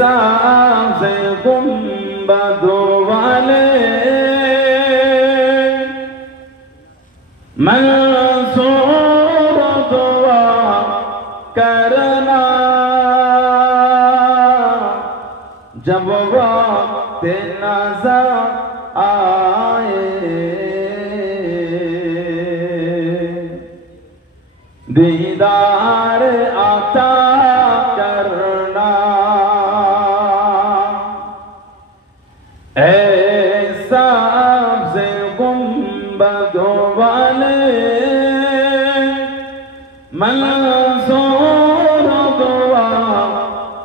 साज़े गुंबदों वाले मंसूर दुआ करना जब वक्त नज़र आए दीदार आता करना ऐसा से गुंबदों वाले मंसूर दुआ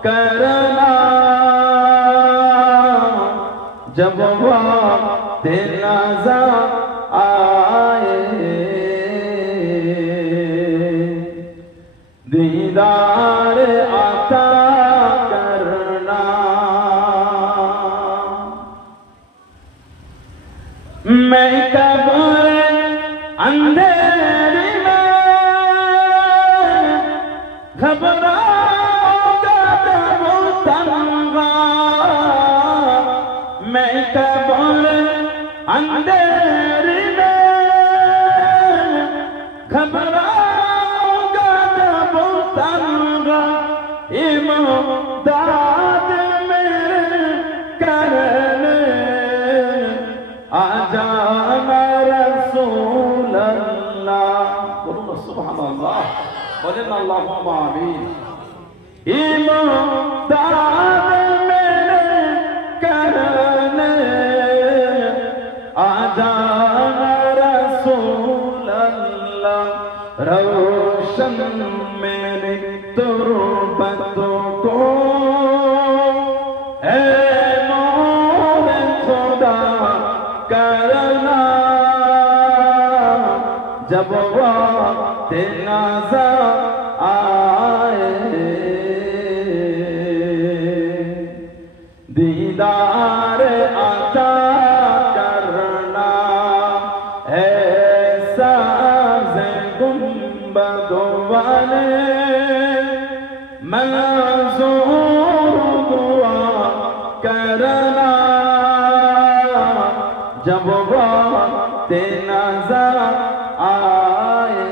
करना जब वक्त नज़र आए दीदार आता करना मैं कब्र अंधेरी में घबराऊंगा जब तन्हा मैं कब्र अंधेरी में घबराऊंगा जब तन्हा इमदाद मेरे करने आ जाना रसूल अल्लाह बोलो सुभान अल्लाह बोले अल्लाहुम्मा आमीन इमदाद मेरे करने आ जाना रसूल अल्लाह रोशन मेरी तुरबतों को ऐ नूर खुदा करना जब वक्त नज़र आए दीदार आता करना ऐसा से गुंबदों वाले मंसूर दुआ करना जब वक्त नज़र आए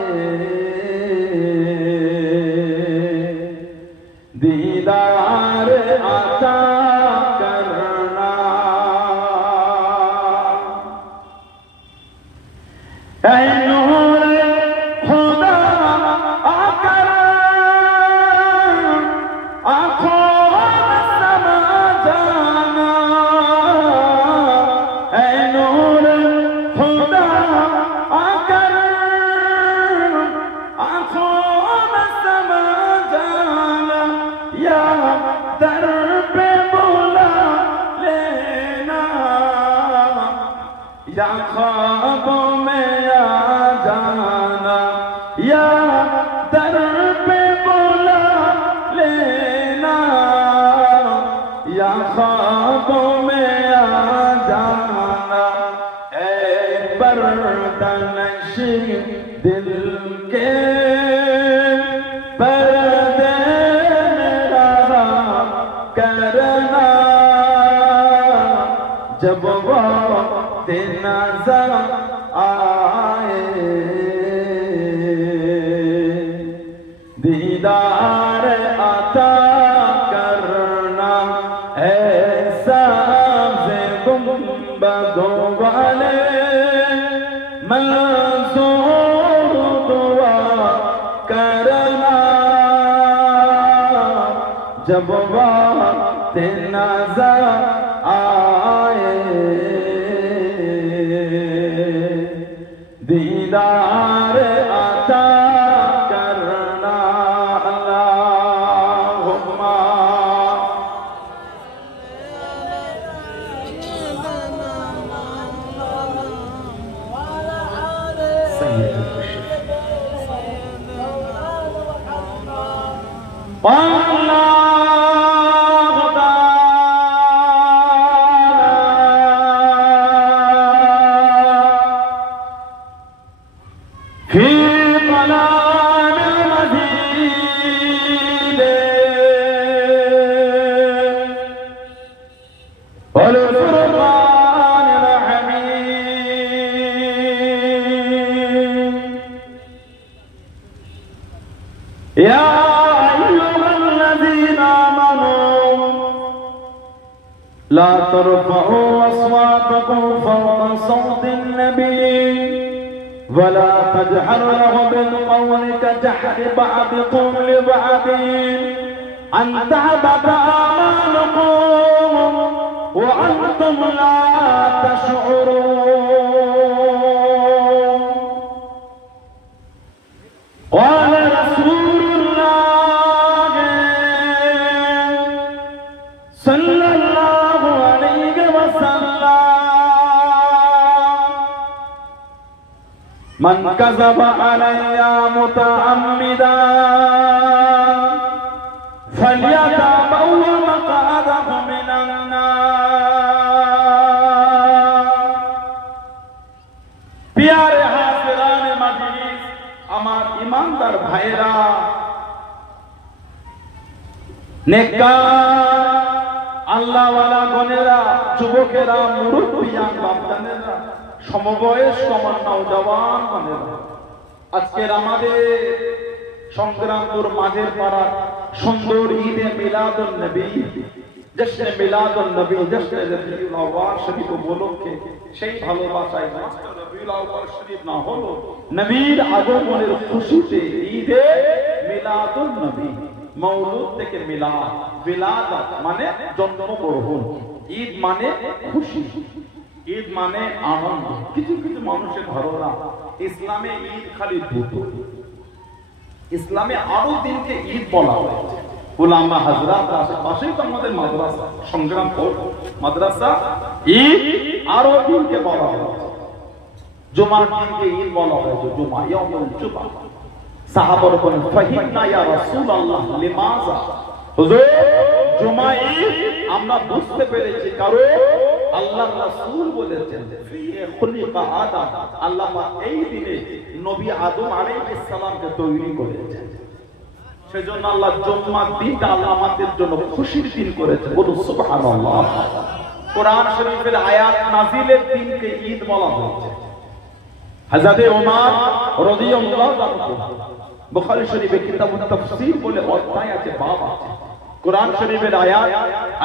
दीदार आता करना ऐ नूर खुदा आकर आँखों में समा जाना ऐ नूर खुदा आकर आँखों में समा जाना या दर पे बुला लेना या ख्वाबों में आ जाना या दर पे बुला लेना या ख्वाबों में आ जाना ऐ पर्दनशी दिल के पर्दे मेरा करना जब वक्त नज़र आए दीदार आता करना ऐसा से गुंबदों वाले मंसूर दुआ करना जब वक्त नज़र आए दीदार आता करना अल्लाहुम्मा الفرقان الحميد يا أيها الذين آمنوا لا ترفعوا أصواتكم فوق صوت النبي ولا تجهر له بالقول كجهر بعضكم لبعض أن تهبط أعمالكم وأنتم لا تشعرون قال رسول الله صلى الله عليه وسلم من كذب علي متعمدا فليتبوأ مقعده من النار प्यारे हाज़िरान मजलिस আমার ईमानदार भाईरा नेककार আল্লাহ ওয়ালা গনেরা যুবকেরা মুরব্বিয়ান বাপদানেরা সমবয়স্ক আমার নওজওয়ান গনেরা আজকের আমাদের সংগ্রামপুর মাঝের পাড়া সুন্দর ঈদে মিলাদুন নবী জশ্নে মিলাদুন নবী জশ্নে রবিউল আউয়াল শরীফ উপলক্ষে সেই ভালোবাসায় রবিউল আউয়াল শরীফ না হলো নবীর আগমনের খুশিতে ঈদে মিলাদুন নবী মওলুদ থেকে মিলাদ বিলাদত মানে জন্মগ্রহণ ঈদ মানে খুশি ঈদ মানে আনন্দ কিছু কিছু মানুষের ধারণা ইসলামে ঈদ খালি দুটো ইসলামে আরো দিনকে ঈদ বলা হয়েছে উলামা হযরত আশেপাশেই তো আমাদের মাদ্রাসা সংগ্রামপুর মাদ্রাসা ঈদ আরো দিনকে বলা হয়েছে জুমার দিনকে ঈদ বলা হয়েছে জুমা ইয়াউমুল জুমা সাহাবারা বলেন ফাহিমনা ইয়া রাসূলুল্লাহ লিমাযা হুজুর জুমা ঈদ আমরা বুঝতে পেরেছি কারণ আল্লাহর রাসূল বলেছেন ফিহি খুলিকা আদম আল্লাহ পাক এই দিনে নবী আদম আলাইহিস সালামকে তৈরি করেছেন সেজন্য আল্লাহ জুমার দিনটা আল্লাহ আমাদের জন্য খুশির দিন করেছে বলুন সুবহানাল্লাহ কোরআন শরীফের আয়াত নাজিলের দিনকে ঈদ বলা হয়েছে হযরত ওমর রাদিয়াল্লাহু আনহু বুখারী শরীফে কিতাবুত তাফসীর বলে অধ্যায় আছে বাব আছে কুরআন শরীফের আয়াত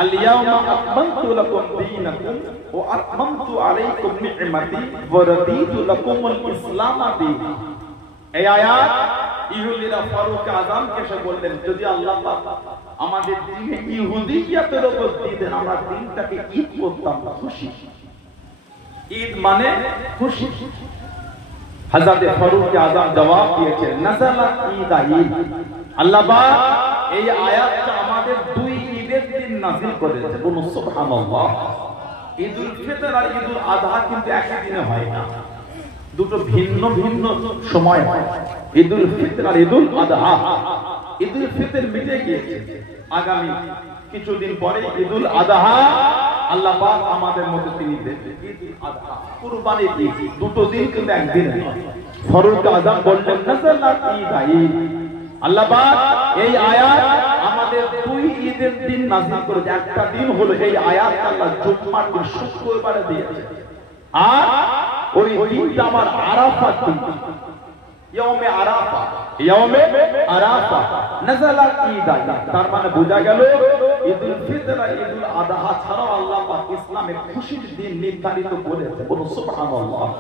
আল ইয়াউমা আকমালতু লাকুম দীনাকুম ওয়া আতমামতু আলাইকুম নি'মাতি ওয়া রাদিতু লাকুমুল ইসলাম দীনা এই আয়াত ইহুদিরা ফারুক আযমকে এসে বললেন যদি আল্লাহ পাক আমাদের দিনে ইহুদিয়তের উপর দিতেন আমরা দিনটাকে ঈদ করতাম খুশি ঈদ মানে খুশি হযরত ফারুক আযম জবাব দিয়েছেন নাযালাত ঈদ ঈদ আল্লাহ পাক এই আয়াতটা আমাদের দুই ঈদের দিন নাযিল করেছে বলুন সুবহানাল্লাহ ঈদুল ফিতর আর ঈদুল আযহা কিন্তু একই দিনে হয় না দুটো ভিন্ন ভিন্ন সময় হয় ঈদুল ফিতর আর ঈদুল আযহা ঈদুল ফিতর মিটে গিয়েছে আগামী কিছুদিন পরে ঈদুল আযহা আল্লাহ পাক আমাদের মধ্যে তিনি দেবেন ঈদুল আযহা কুরবানির ঈদ দুটো দিন কিন্তু একদিনে নয় ফারুক আযম বললেন নাযালাত ঈদ ঈদ আল্লাহ পাক এই আয়াত আমাদের দুই ঈদের দিন নাযিল করেছে একটা দিন হলো এই আয়াত আল্লাহ জুমার দিন শুক্রবারে দিয়েছে আর ওই দিনটা আমার আরাফার দিন ইয়াউমে আরাফা ইয়াউমে আরাফা নাযালাত ঈদ তার মানে বোঝা গেল ঈদুল ফিতর আর ঈদুল আযহা ছাড়াও আল্লাহ পাক ইসলামে খুশির দিন নির্ধারিত করেছে বলুন সুবহানাল্লাহ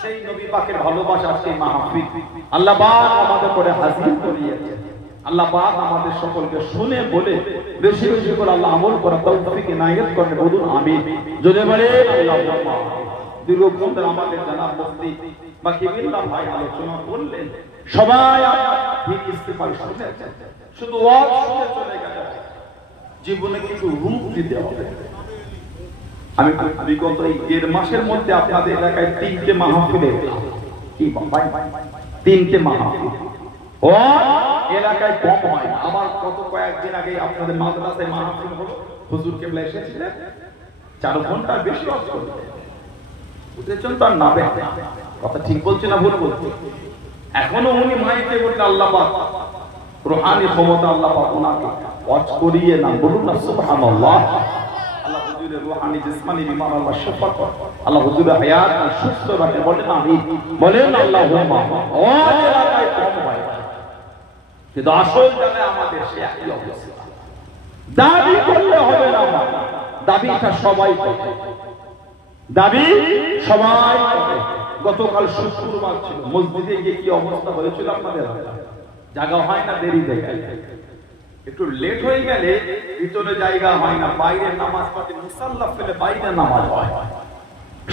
সেই নবী পাকের ভালোবাসা সেই মাহফিল আল্লাহ পাক আমাদের করে হাজির করিয়েছে আল্লাহ পাক আমাদের সকলকে শুনে বলে বেশি বেশি করে আল্লাহ আমল করার তৌফিক ইনায়াত করেন বলুন আমিন জোরে বলে আল্লাহুম্মা দীর্ঘক্ষণ আমাদের জানাব মুফতি বা কিবিল্লাহ ভাই আলোচনা করলেন সবাই ঠিক ইস্তেফার শুনেছেন শুধু ওয়াজ শুনে চলে গেল জীবনে কিন্তু রূপ দিতে হবে আমি বিগত এই 1.5 মাসের মধ্যে আপনাদের এলাকায় 3টে মাহফিলে কি ভাই 3টে মাহফিল ও এলাকায় কম হয় আবার কত কয়েকদিন আগে আপনাদের মাদ্রাসায় মাহফিল হলো হুজুর কেবলা এসেছিলেন 4 ঘন্টা বেশি ওয়াজ করলেন বুঝেছেন তো না কথা ঠিক বলছি না ভুল বলছি এখনো উনি মাইকে বলতে আল্লাহ পাক রূহানি ক্ষমতা আল্লাহ পাক ওনাকে ওয়াজ করিয়ে না বলুন না সুবহানাল্লাহ আল্লাহ হুজুর হুজুরের রূহানি জিসমানি বিমার আল্লাহ শিফা কর, আল্লাহ হুজুরের হায়াত সুস্থ রাখে, বলেন আমিন, বলেন আল্লাহুম্মা। ওই এলাকায় কম হয়, কিন্তু আসল জায়গায় আমাদের সে একই অবস্থা। দাবি করলে হবে না, দাবিটা সবাই করে, দাবি সবাই করে। গতকাল শুক্রবার ছিল, মসজিদে গিয়ে কি অবস্থা হয়েছিল আপনাদের? জায়গা হয় না, দেরি হয়ে গেলে, একটু লেট হয়ে গেলে ভিতরে জায়গা হয় না, বাইরে নামাজ পড়ে মুসাল্লা ফেলে বাইরে নামাজ হয়।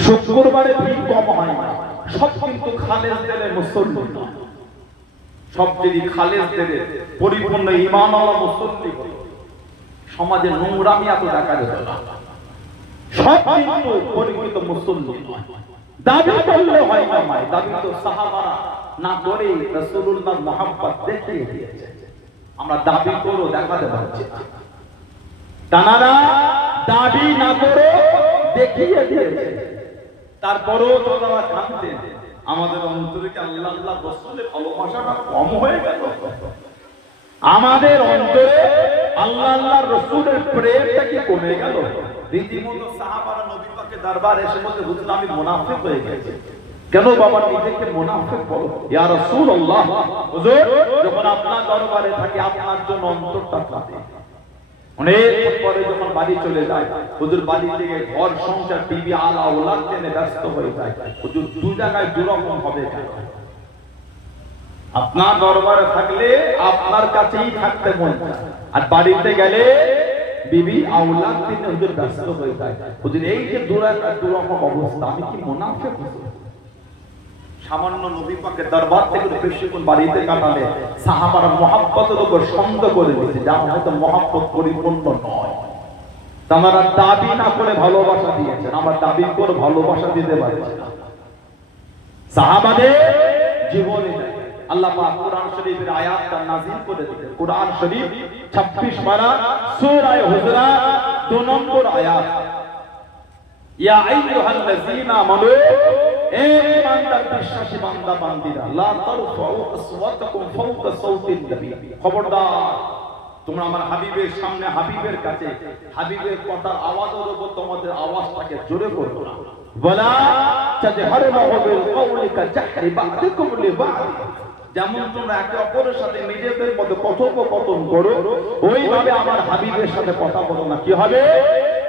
শুক্রবারে ভিড় কম হয় না, সব কিন্তু খালেজ দিলে মুসল্লি না, সব যদি খালেজ দিলে পরিপূর্ণ ঈমানওয়ালা মুসল্লি, সমাজে নোংরামি এত দেখা যেত না, সব কিন্তু পরিচিত মুসল্লি। দাবি করলে হয় না, মাই দাবি তো সাহাবারা না করে রাসূলুল্লাহর মুহাব্বত দেখিয়ে দিয়েছে। আমরা দাবি করো দেখাতে পারছি, তানারা দাবি না করে দেখিয়ে দিয়েছে। তারপরেও তারা কাঁদতেন, আমাদের অন্তরে কি আল্লাহ আল্লাহ রাসূলের ভালোবাসাটা কম হয়ে গেল? আমাদের অন্তরে আল্লাহ আল্লাহ রাসূলের প্রেমটা কি কমে গেল? রীতিমতো সাহাবারা নবী পাকের দরবারে এসে বলতে, হুজুর আমি মুনাফিক হয়ে গেছি। কেন বাবা নিজেকে মুনাফিক বলো? ইয়া রাসূলুল্লাহ, হুজুর যখন আপনার দরবারে থাকি আপনার জন্য অন্তরটা কাঁদে। অনেক পরে যখন বাড়ি চলে যায়, হুজুর বাড়ি থেকে ঘর সংসার টিভি আলা ওলাদ জেনে ব্যস্ত হয়ে যায়। হুজুর দুই জায়গায় দুরকম হবে, আপনার দরবারে থাকলে আপনার কাছেই থাকতে মন চায়, আর বাড়িতে গেলে বিবি আওলাদ দিনে হুজুর ব্যস্ত হয়ে যায়। হুজুর এই যে দুরকম অবস্থা, আমি কি মুনাফিক? সামান্য নবী পাকের দরবার থেকে বেশিক্ষণ বাড়িতে কাটালে সাহাবারা মুহাব্বতের উপর সন্দেহ করে দিয়েছে, যা হয়তো মুহাব্বত পরিপূর্ণ নয়। তারা দাবি না করে ভালোবাসা দিয়েছেন, আমরা দাবি করে ভালোবাসা দিতে পারছি না। সাহাবাদের জীবনে আল্লাহ পাক কোরআন শরীফের আয়াতটা নাযিল করে দিয়েছেন। কোরআন শরীফ 26 পারা সূরা হুজুরাত 2 নম্বর আয়াত, ইয়া আইয়ুহাল্লাযীনা আমানু, হে ঈমানদার বিশ্বাসী বান্দা বান্দীরা, লা তারফাউ আসওয়াতাকুম ফাওকা সাওতিন নবী, খবরদার তোমরা আমার হাবিবের সামনে, হাবিবের কাছে হাবিবের কথার আওয়াজের উপর তোমাদের আওয়াজটাকে জোরে করো না। ওয়ালা তাজহারু বিল কওলি কাজাহরি বা'দিকুম লিবা'দ, যেমন তোমরা একে অপরের সাথে নিজেদের মধ্যে কথোপকথন করো, ওইভাবে আমার হাবিবের সাথে কথা বলো না। কি হবে?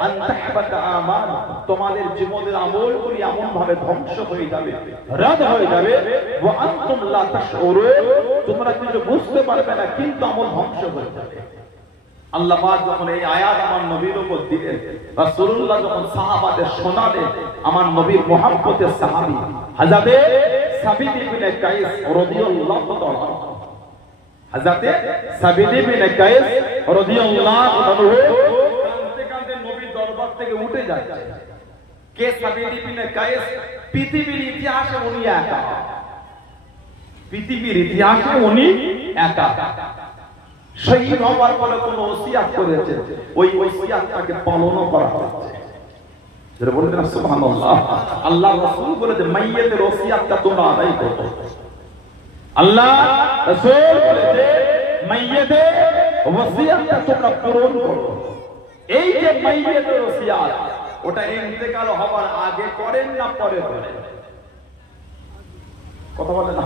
আনতাহবাতা আমালুকুম, তোমাদের জীবনের আমলগুলি এমন ভাবে ধ্বংস হয়ে যাবে, রদ হয়ে যাবে। ওয়া আনতুম লা তাশউরুন, তোমরা কিছু বুঝতে পারবে না, কিন্তু আমল ধ্বংস হয়ে যাবে। আল্লাহ পাক যখন এই আয়াত আমার নবীর উপর দিলেন, রাসূলুল্লাহ যখন সাহাবাদের শোনালেন, আমার নবীর মুহাব্বতের সাহাবী হযরতে সাবিত ইবনে কায়েস রাদিয়াল্লাহু তাআলা, হযরতে সাবিত ইবনে কায়েস রাদিয়াল্লাহু তাআলা কাঁদতে কাঁদতে নবীর দরবার থেকে উঠে যাচ্ছে। কে সাবিত ইবনে কায়েস? পৃথিবীর ইতিহাসে উনি একা, পৃথিবীর ইতিহাসে উনি একা। শহীদ হওয়ার পরে কোন ওসিয়াত করেছে, ওই ওসিয়াতটাকে পালন করা হচ্ছে। যারা বলেন না সুবহানাল্লাহ, আল্লাহ রাসূল বলেছে মাইয়িতের ওসিয়াতটা তোমরা আদায় করো। আল্লাহ রাসূল বলেছে মাইয়িতের ওসিয়াতটা তোমরা পূরণ করো। এই যে মাইয়িতের ওসিয়াত, ওটা ইন্তেকাল হওয়ার আগে করেন না পরে করেন? কথা বলেন না।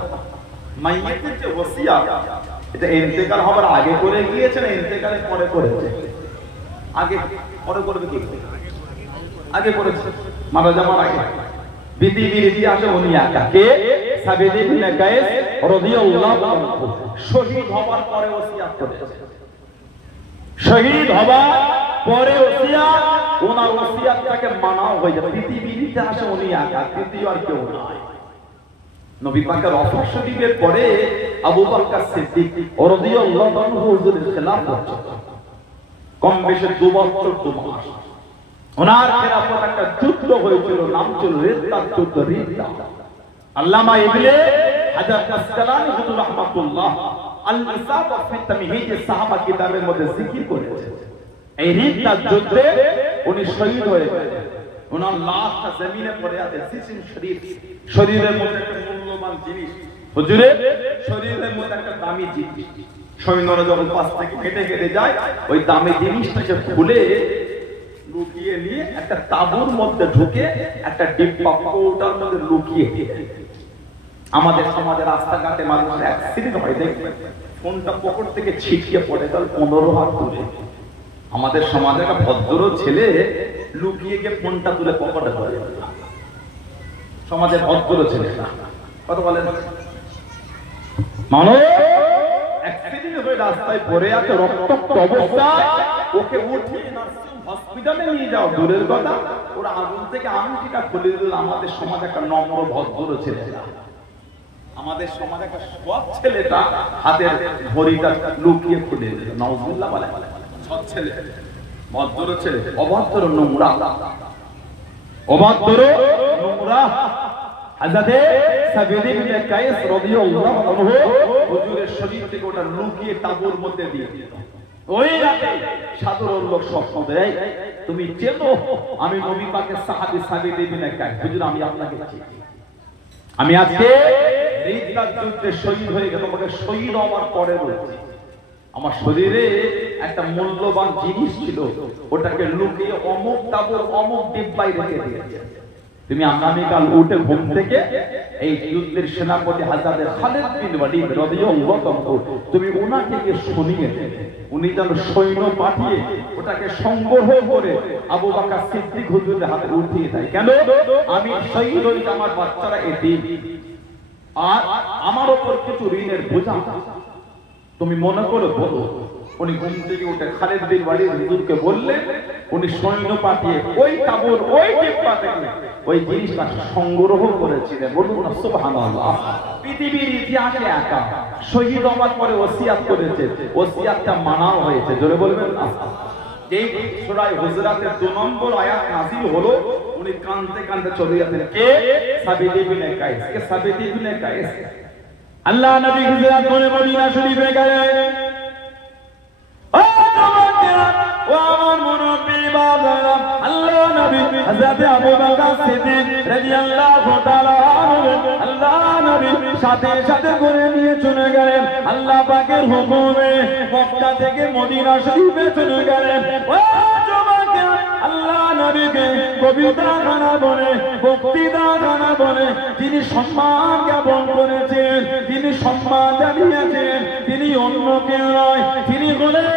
মাইয়িতের যে ওসিয়াত, এটা ইন্তেকাল হওয়ার আগে করে গিয়েছে না ইন্তেকালের পরে করেছে? আগে। পরে করবে কি? আগে করেছে, মারা যাওয়ার আগে। পৃথিবীর ইতিহাসে উনি একা। কে? সাবিত ইবনে কায়েস রাদিয়াল্লাহু আনহু শহীদ হওয়ার পরে ওসিয়াত করেছে। শহীদ হওয়ার পরে ওসিয়াত, ওনার ওসিয়াতটাকে মানা হয়ে যায়। পৃথিবীর ইতিহাসে উনি একা, তৃতীয় আর কেউ নাই। নবী পাকের ওফর শরীফের পরে আবু বকর সিদ্দিক রাদিয়াল্লাহু আনহু হুজুরের খেলাফত, কম বেশি 2 বছর 2 মাস। ওনার খেলাফত একটা যুদ্ধ হয়েছিল, নাম ছিল রিদ্দার যুদ্ধ। রিদ্দা আল্লামা ইবনে হাজার আসকালানী হুজুর রাহমাতুল্লাহ আল ইসাবা ফি তামহিদ সাহাবা কিতাবের মধ্যে জিকির করেছে। এই রিদ্দার যুদ্ধে উনি শহীদ হয়ে গেলেন। ওনার লাশটা জমিনে পড়ে আছে। সিসিন শরীফ, শরীরের মধ্যে একটা মূল্যবান জিনিস, হুজুরের শরীরের মধ্যে একটা দামি জিনিস। সৈন্যরা যখন পাশ থেকে কেটে কেটে যায়, ওই দামি জিনিসটাকে খুলে লুকিয়ে লুকিয়ে নিয়ে একটা তাঁবুর মধ্যে ঢুকে একটা ডিব্বা কৌটার মধ্যে লুকিয়ে দিয়ে আমাদের সমাজে রাস্তাঘাটে মানুষের অ্যাক্সিডেন্ট হয় দেখবেন ফোনটা পকেট থেকে ছিটকে পড়ে গেল 15 হাত দূরে। আমাদের সমাজে একটা ভদ্র ছেলে লুকিয়ে গিয়ে ফোনটা তুলে পকেটে ধরে, সমাজের ভদ্র ছেলে কত বলেন, মানুষ অ্যাক্সিডেন্ট হয়ে রাস্তায় পড়ে আছে রক্তাক্ত অবস্থায়, ওকে উঠিয়ে নার্সিং হসপিটালে নিয়ে যাও দূরের কথা, ওরা আগুন থেকে আংটিটা খুলে দিল। আমাদের সমাজে একটা নম্র ভদ্র ছেলেটা, আমাদের সমাজে একটা সৎ ছেলেটা হাতের ঘড়িটা লুকিয়ে খুলে দিল। নাউজুবিল্লাহ বলে সৎ ছেলে, ভদ্র ছেলে, অভদ্র নোংরা, অভদ্র নোংরা। হযরতে সাবিদ ইবনে কায়েস রাদিয়াল্লাহু আনহু হুজুরের শরীর থেকে ওটা লুকিয়ে তাঁবুর মধ্যে দিয়ে দিল। ওই রাতে সাধারণ লোক স্বপ্ন দেয়, তুমি চেনো আমি নবী পাকের সাহাবী সাবিদ ইবনে কায়েস, হুজুর আমি আপনাকে চিনি, আমি আজকে রিদ্দার যুদ্ধে শহীদ হয়ে গেলাম, তোমাকে শহীদ হওয়ার পরে বলছি আমার শরীরে একটা মূল্যবান জিনিস ছিল, ওটাকে লুকিয়ে অমুক তাঁবুর অমুক ডিব্বায় রেখে দিয়েছে। তুমি আগামীকাল উঠে ঘুম থেকে এই যুদ্ধের সেনাপতি হযরত খালিদ বিন ওয়ালিদ রাদিয়াল্লাহু আনহু তুমি ওনাকে গিয়ে শুনিয়ে দেবে, উনি যেন সৈন্য পাঠিয়ে ওটাকে সংগ্রহ করে আবু বকর সিদ্দিক হুজুরের হাতে উঠিয়ে দেয়। কেন? আমি শহীদ হইতে আমার বাচ্চারা এতিম, আর আমার উপর কিছু ঋণের বোঝা, তুমি মনে করে বলো। উনি ঘুম থেকে উঠে খালিদ বিন ওয়ালিদ হুজুরকে বললেন, উনি সৈন্য পাঠিয়ে ওই তাঁবুর ওই ডিব্বা থেকে ওই জিনিসটা সংগ্রহ করেছিলেন। বলুন না সুবহানাল্লাহ। পৃথিবীর ইতিহাসে একা শহীদ হওয়ার পরে ওসিয়াত করেছে, ওসিয়াতটা মানাও হয়েছে, জোরে বলবেন না। এই সূরা হুজরাতের 2 নম্বর আয়াত নাযিল হলো, উনি কাঁদতে কাঁদতে চলে গেলেন। কে? সাবিদ ইবনে কায়েস। কে সাবিদ ইবনে কায়েস? আল্লাহ নবী হিজরত করে মদিনা শরীফে গেলেন। আমার মুরব্বি বাবারা, আল্লাহ নবী হযরত আবু বকর সিদ্দিক রাদিয়াল্লাহু তাআলা আনহু আল্লাহ নবী সাথে সাথে করে নিয়ে চলে গেলেন। আল্লাহ পাকের হুকুমে মক্কা থেকে মদিনা শরীফে চলে গেলেন। ও যুবকেরা, আল্লাহ নবীকে কবিতা গানা বলে, বক্তৃতা গানা বলে তিনি সম্মান জ্ঞাপন করেছেন, তিনি সম্মান জানিয়েছেন। তিনি অন্য কেউ নয়, তিনি হলেন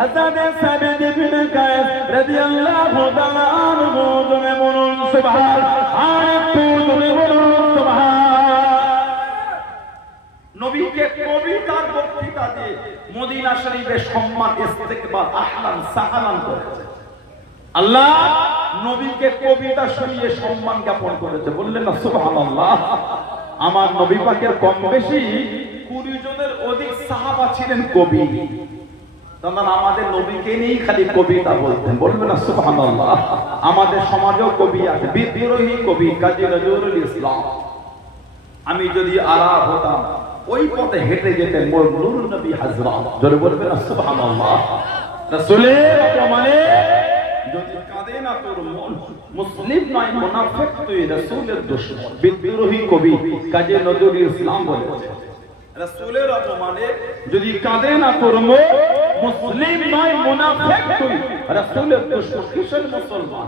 হযরত সাবিদ ইবনে কায়েস রাদিয়াল্লাহু তাআলা আনহু। তুমি বলুন সুবহানাল্লাহ, আর তুমি বলুন সুবহানাল্লাহ। নবীকে কবিতার বক্তৃতা দিয়ে মদিনা শরীফের সম্মান ইস্তেকবাল আহলান সাহালান করেছে। আল্লাহ নবীকে কবিতা শুনিয়ে সম্মান জ্ঞাপন করেছে, বললেন না সুবহানাল্লাহ। আমার নবী পাকের কম বেশি 20 জনের অধিক সাহাবা ছিলেন কবি, তখন আমাদের নবীকে নিয়েই খালি কবিতা বলতেন, বলবেন না সুবহানাল্লাহ। আমাদের সমাজেও কবি আছে, বিদ্রোহী কবি কাজী নজরুল ইসলাম। আমি যদি আরাম হতাম ওই পথে হেঁটে যেতেন মোর নূর নবী হযরত, জোরে বলবেন না সুবহানাল্লাহ। রাসূলের প্রমাণে যদি কাঁদে না তোর মন, মুসলিম নয় মুনাফিক তুই রাসূলের দুশমন। বিদ্রোহী কবি কাজী নজরুল ইসলাম বলেছেন, রাসূলের অপমানে যদি কাঁদে না তোর মন, মুসলিম নয় মুনাফিক তুই রাসূলের দুশমন। কিসের মুসলমান?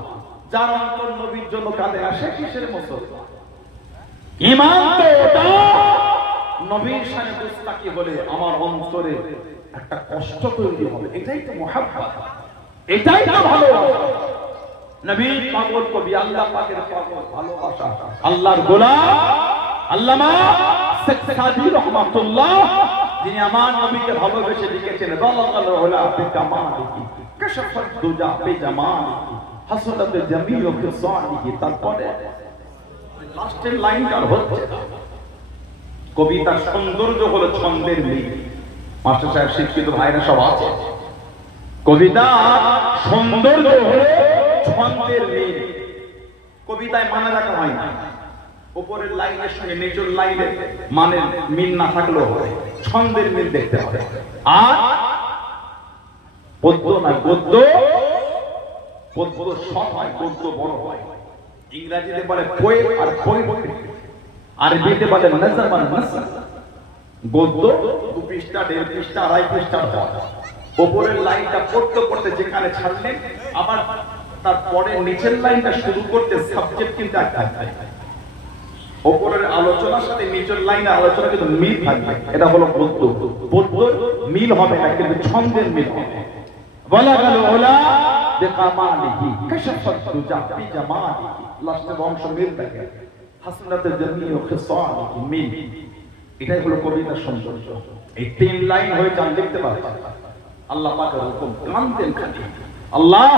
যার অন্তর নবীর জন্য কাঁদে না, সে কিসের মুসলমান? ঈমান তো ওটা নবীর শানে দুস্তাকি বলে আমার অন্তরে একটা কষ্ট তৈরি হবে, এটাই তো মুহাব্বত, এটাই তো ভালোবাসা। নবীর পাগল কবি, আল্লাহ পাকের পাগল, ভালোবাসা। আল্লাহর গোলাম আল্লামা শেখ সাদি রহমাতুল্লাহ, যিনি আমার নবীকে ভালোবেসে লিখেছেন, দালাল উলা বিকামালিহি কাশাফাত দুজা বিজামালিহি হাসানাত জামিউ ফিসালিহি। তারপরে লাস্টের লাইনটা হচ্ছে কবিতার সৌন্দর্য হলো ছন্দের মিল। মাস্টার সাহেব, শিক্ষিত ভাইরা সব আছে, কবিতা সৌন্দর্য হলো ছন্দের মিল। কবিতায় মানে রাখা হয় না, উপরের লাইনের সঙ্গে নিচের লাইনের মানে মিল না থাকলেও হয়, ছন্দের মিল দেখতে হবে। আর পদ্য না গদ্য, পদ্য শর্ট হয়, গদ্য বড় হয়। ইংরেজিতে বলে পোয়েম আর পোয়েট্রি, আরবিতে বলে নজম আর নসর। গদ্য 2 পৃষ্ঠা, 1.5 পৃষ্ঠা, 2.5 পৃষ্ঠা হয়। উপরের লাইনটা পড়তে পড়তে যেখানে ছাড়লেন আবার তারপরে নিচের লাইনটা শুরু করতে সাবজেক্ট কিন্তু একটা থাকবে, উপরের আলোচনার সাথে নিচের লাইনে আলোচনা কিন্তু মিল থাকবে। এটা হলো বদ্য, বদ্য মিল হবে না কিন্তু ছন্দের মিল হবে। বলা গেল ওলা বিকামালিহি কাশাফাত দুজা বিজামালিহি, লাস্টের অংশ মিল থাকে, হাসনাতুল জামি ও খিসালিহি মিল। এটাই হলো কবিতার সৌন্দর্য। এই তিন লাইন হয়ে যান লিখতে পারবেন। আল্লাহ পাকের হুকুম কানতেন খালি, আল্লাহ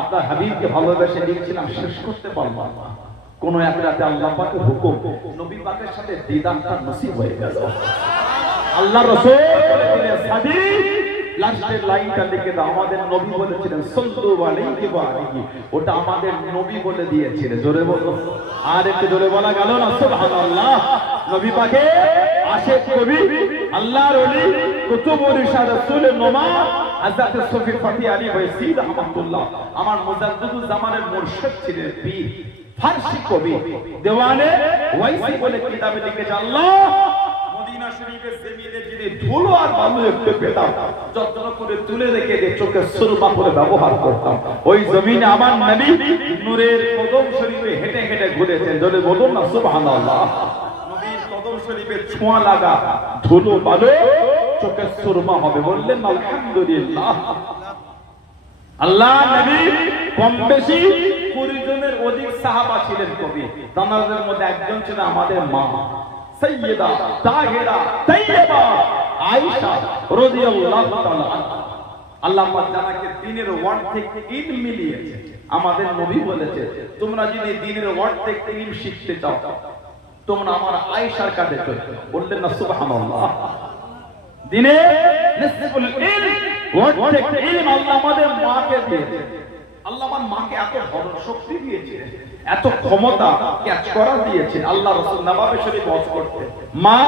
আপনার হাবিবকে ভালোবেসে লিখছিলাম, শেষ করতে পারলাম না। কোন এক রাতে আল্লাহ পাকের হুকুম, নবী পাকের সাথে দিদারটা নসিব হয়ে গেল। আল্লাহ রাসূল বলে দিলেন সাদিক লাস্টের লাইনটা লিখে দাও। আমাদের নবী বলেছিলেন সাল্লাল্লাহু আলাইহি ওয়া আলিহি, ওটা আমাদের নবী বলে দিয়েছিলেন। জোরে বলো, আর একটু জোরে বলা গেল না সুবহানাল্লাহ। নবী পাকে আশিক কবি, আল্লাহর ওলি, কুতুবুর ইরশাদ রাসূলের নোমা হযরত সুফি ফতি আলী ওয়াইসিদ রহমাতুল্লাহ, আমার মুজাদ্দিদুল জামানের মুর্শিদ ছিলেন, পীর, ফারসি কবি দেওয়ানে ওয়াইসি বলে কিতাবে লিখেছে, আল্লাহ মদিনা শরীফের জমিনে যদি ধুলো আর বালু একটু পেতাম, যত্ন করে তুলে রেখে দিয়ে চোখে সুরমা করে ব্যবহার করতাম। ওই জমিনে আমার নবী নূরের কদম শরীফে হেঁটে হেঁটে ঘুরেছেন। জোরে বলুন না সুবহানাল্লাহ। নবীর কদম শরীফে ছোঁয়া লাগা ধুলো বালু চোখে সুরমা হবে, বললেন আলহামদুলিল্লাহ। আল্লাহ নবী কম বেশি 20 জনের অধিক সাহাবা ছিলেন কবি, তাদের মধ্যে একজন ছিল আমাদের মা সাইয়্যিদা তাহিরা তাইয়্যিবা আয়েশা রাদিয়াল্লাহু তাআলা আনহা। আল্লাহ পাক জানাকে দ্বীনের ওয়ার্ড থেকে ইলম মিলিয়েছে। আমাদের নবী বলেছে, তোমরা যদি দ্বীনের ওয়ার্ড থেকে ইলম শিখতে চাও, তোমরা আমার আয়েশার কাছে চলো। বললেন না সুবহানাল্লাহ। দ্বীনে নিসফুল ইলম, ওয়ার্ড থেকে ইলম আল্লাহ আমাদের মাকে দিয়েছে। আল্লাহ আমার মাকে এত ধরন শক্তি দিয়েছে, এত ক্ষমতা ক্যাচ করা দিয়েছে। আল্লাহ রাসূল নবাবে শরীফ ওয়াজ করতে, মা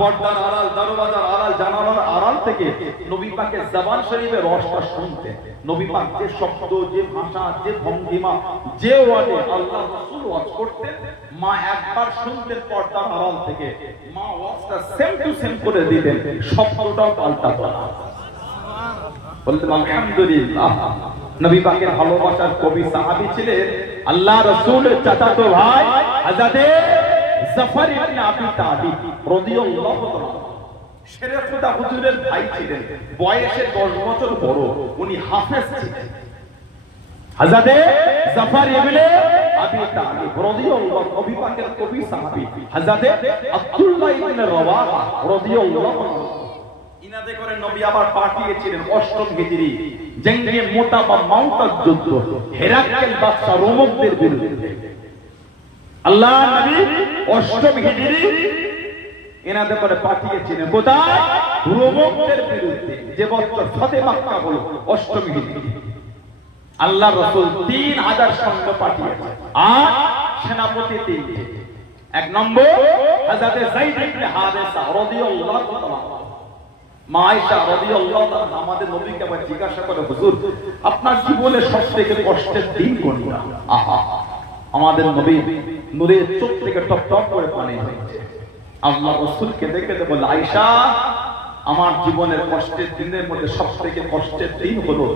পর্দার আড়াল, দরওয়াজার আড়াল, জানালার আড়াল থেকে নবী পাকের জবান শরীফের রসটা শুনতে। নবী পাক যে শব্দ, যে ভাষা, যে ভঙ্গিমা, যে ওয়াজে আল্লাহ রাসূল ওয়াজ করতেন, মা একবার শুনতেন পর্দার আড়াল থেকে, মা ওয়াজটা সেম টু সেম করে দিতেন, শব্দটাও পাল্টাতো না। বলতেন আলহামদুলিল্লাহ। নবী পাকের ভালোবাসার কবি সাহাবী ছিলেন আল্লাহ রাসূলের চাচাতো ভাই হযরত জাফর ইবনে আবি তালিব রাদিয়াল্লাহু তাআলা। শেরে খুদা হুজুরের ভাই ছিলেন, বয়সে 10 বছর বড়, উনি হাফেজ ছিলেন। হযরত জাফর ইবনে আবি তালিব রাদিয়াল্লাহু, নবী পাকের কবি সাহাবী হযরত আব্দুল্লাহ ইবনে রাওয়াহা রাদিয়াল্লাহু আনহু। ইনাদে করে নবী আবার পাঠিয়েছিলেন 8ম হিজরি জঙ্গে মোতা বা মাউতার যুদ্ধ, হেরাক্কেল বাদশা রোমকদের বিরুদ্ধে। আল্লাহ নবী 8ম হিজরি ইনাদে করে পাঠিয়েছিলেন কোথায়? রোমকদের বিরুদ্ধে, যে বছর ফতেহ মক্কা হলো 8ম হিজরি। আল্লাহ রাসূল 3000 সৈন্য পাঠিয়েছেন, আর সেনাপতি 3। 1 নম্বর হযরত যায়েদ ইবনে হারেসা রাদিয়াল্লাহু তাআলা। মা আয়েশা রাদিয়াল্লাহু তাআলা আমাদের নবীকে আবার জিজ্ঞাসা করে, হুজুর আপনার জীবনের সবথেকে কষ্টের দিন কোনটা? আহা, আমাদের নবী নূরের চোখ থেকে টপ টপ করে পানি ঝরছে। আল্লাহ রাসূলকে দেখে বলে, আয়েশা আমার জীবনের কষ্টের দিনের মধ্যে সবথেকে কষ্টের দিন হলো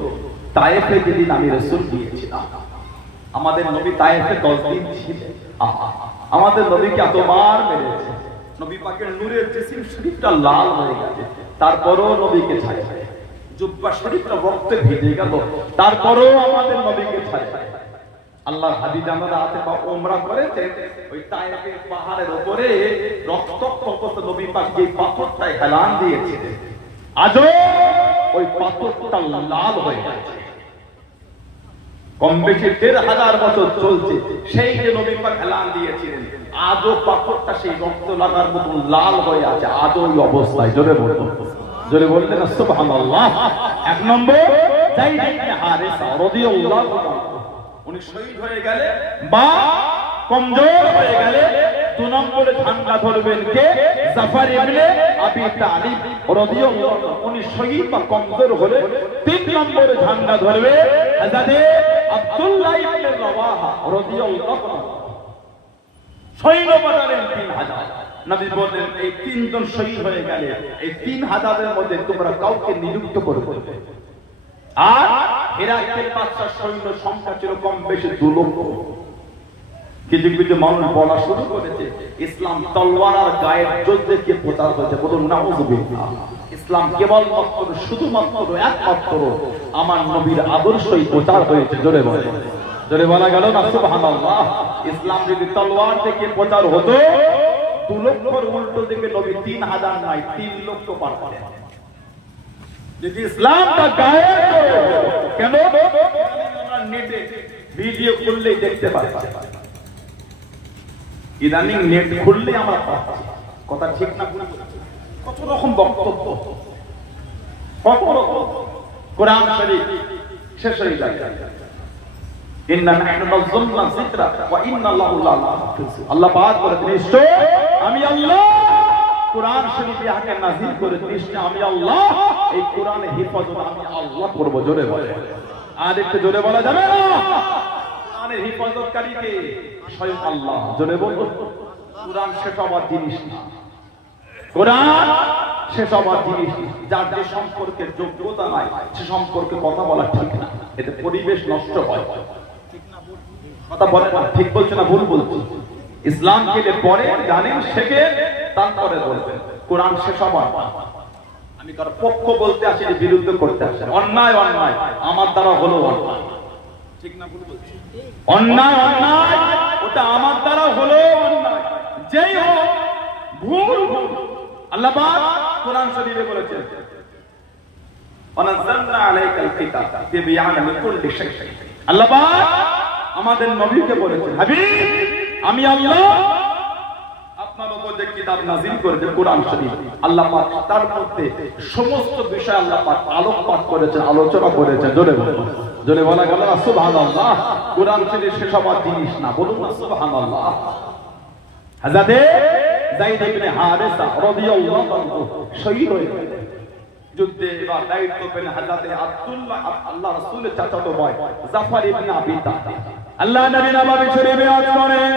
তায়েফে যেদিন আমি রাসূল গিয়েছিলাম। আমাদের নবী তায়েফে 10 দিন ছিলেন। আহা, আমাদের নবীকে এতবার মেরেছে, নবী পাকের নূরের জিসিম শরীফটা লাল হয়ে গেছে, তারপরও নবীকে ছাড়ে। জুব্বা শরীফটা রক্তে ভিজে গেল, তারপরও আমাদের নবীকে ছাড়ে। আল্লাহর হাবিব আমরা হাতে বা ওমরা করেছে, ওই তায়েফের পাহাড়ের উপরে রক্তাক্ত অবস্থা নবী পাক যে পাথরটায় হেলান দিয়েছে, আজও ওই পাথরটা লাল হয়ে গেছে। কম বেশি 1500 বছর চলছে, সেই যে নবী পাক হেলান দিয়েছিলেন, আজও পাথরটা সেই রক্ত লাগার মতো লাল হয়ে আছে, আজও ওই অবস্থায়। জোরে বলুন, জোরে বললেন না সুবহানাল্লাহ। 1 নম্বর যায়েদ ইবনে হারেসা রাদিয়াল্লাহু তাআলা, উনি শহীদ হয়ে গেলে বা কমজোর হয়ে গেলে 2 নম্বরে ঝান্ডা ধরবেন কে? জাফর ইবনে আবি তালিব রাদিয়াল্লাহু তাআলা। উনি শহীদ বা কমজোর হলে 3 নম্বরে ঝান্ডা ধরবে হযরত আব্দুল্লাহ ইবনে রাওয়াহা রাদিয়াল্লাহু তাআলা। সৈন্য বাজারের 3000। নবী বলেন, এই 3 জন শহীদ হয়ে গেলে এই 3000 এর মধ্যে তোমরা কাউকে নিযুক্ত করবে। আর হেরাকের বাদশার সৈন্য সংখ্যা ছিল কম বেশি 2 লক্ষ। কিছু কিছু মানুষ বলা শুরু করেছে ইসলাম তলোয়ার আর গায়ের যুদ্ধকে প্রচার হয়েছে। বলুন নাউযুবিল্লাহ। ইসলাম কেবলমাত্র শুধুমাত্র একমাত্র আমার নবীর আদর্শই প্রচার হয়েছে। জোরে বলে, জোরে বলা গেল না সুবহানাল্লাহ। ইসলাম যদি তলোয়ার থেকে প্রচার হতো 2 লক্ষর উল্টো দিকে নবী 3000 নয় 3 লক্ষ পার করে। যদি ইসলামটা গায়ে কেন আমরা নেটে ভিডিও খুললেই দেখতে পাচ্ছি, ইদানিং নেট খুললে আমরা পাচ্ছি কথা ঠিক না কত রকম বক্তব্য, কত রকম কোরআন শরীফ শেষ হয়ে যায়। ইন্না নাহনু নাযালনা যিকরা ওয়া ইন্না লাহু লাহাফিজ। আল্লাহ পাক বলেন নিশ্চয় আমি আল্লাহ কোরআন শরীফে আকে নাযিল করে, নিশ্চয় আমি আল্লাহ এই কোরআনের হিফাজত আমি আল্লাহ করব। জোরে বলে, আর একটু জোরে বলা যাবে না? কোরআনের হিফাজতকারী কে? স্বয়ং আল্লাহ। জোরে বলুন। কোরআন শেষ হবার জিনিস না, কোরআন শেষ হবার জিনিস। যার যে সম্পর্কে যোগ্যতা নাই সে সম্পর্কে কথা বলা ঠিক না, এতে পরিবেশ নষ্ট হয়। কথা বলে না, ঠিক বলছে না ভুল বলছে? ইসলাম কে পরে জানেন শেখে তারপরে বলবেন। কোরআন শেষ হবার আমি কার পক্ষ বলতে আসি, বিরুদ্ধে করতে আসি। অন্যায় অন্যায় আমার দ্বারা হলো অন্যায়, ঠিক না ভুল বলছি? অন্যায় অন্যায় ওটা আমার দ্বারা হলো অন্যায়, যেই হোক ভুল ভুল। আল্লাহ পাক কোরআন শরীফে বলেছেন ওয়ানাযালনা আলাইকাল কিতাব তিবয়ানা লিকুল্লি শাই। আল্লাহ পাক আমাদের নবীকে বলেছেন হাবিব আমি আল্লাহ আপনার উপর যে কিতাব নাযিল করেছেন কোরআন শরীফ, আল্লাহ পাক তার মধ্যে সমস্ত বিষয় আল্লাহ পাক আলোকপাত করেছেন, আলোচনা করেছেন। জোরে বলুন, জোরে বলা গেল না সুবহানাল্লাহ। কোরআন শরীফ শেষ হবার জিনিস না, বলুন না সুবহানাল্লাহ। হযরতে যায়েদ ইবনে হারেসা রাদিয়াল্লাহু আনহু শহীদ হয়ে গেলেন যুদ্ধে। বা দায়িত্ব পেলেন হযরতে আব্দুল্লাহ আল্লাহ রাসূলের চাচাতো ভাই জাফর ইবনে আবি তালিব। আল্লাহ নবী নববী শরীফে আয়াত করেন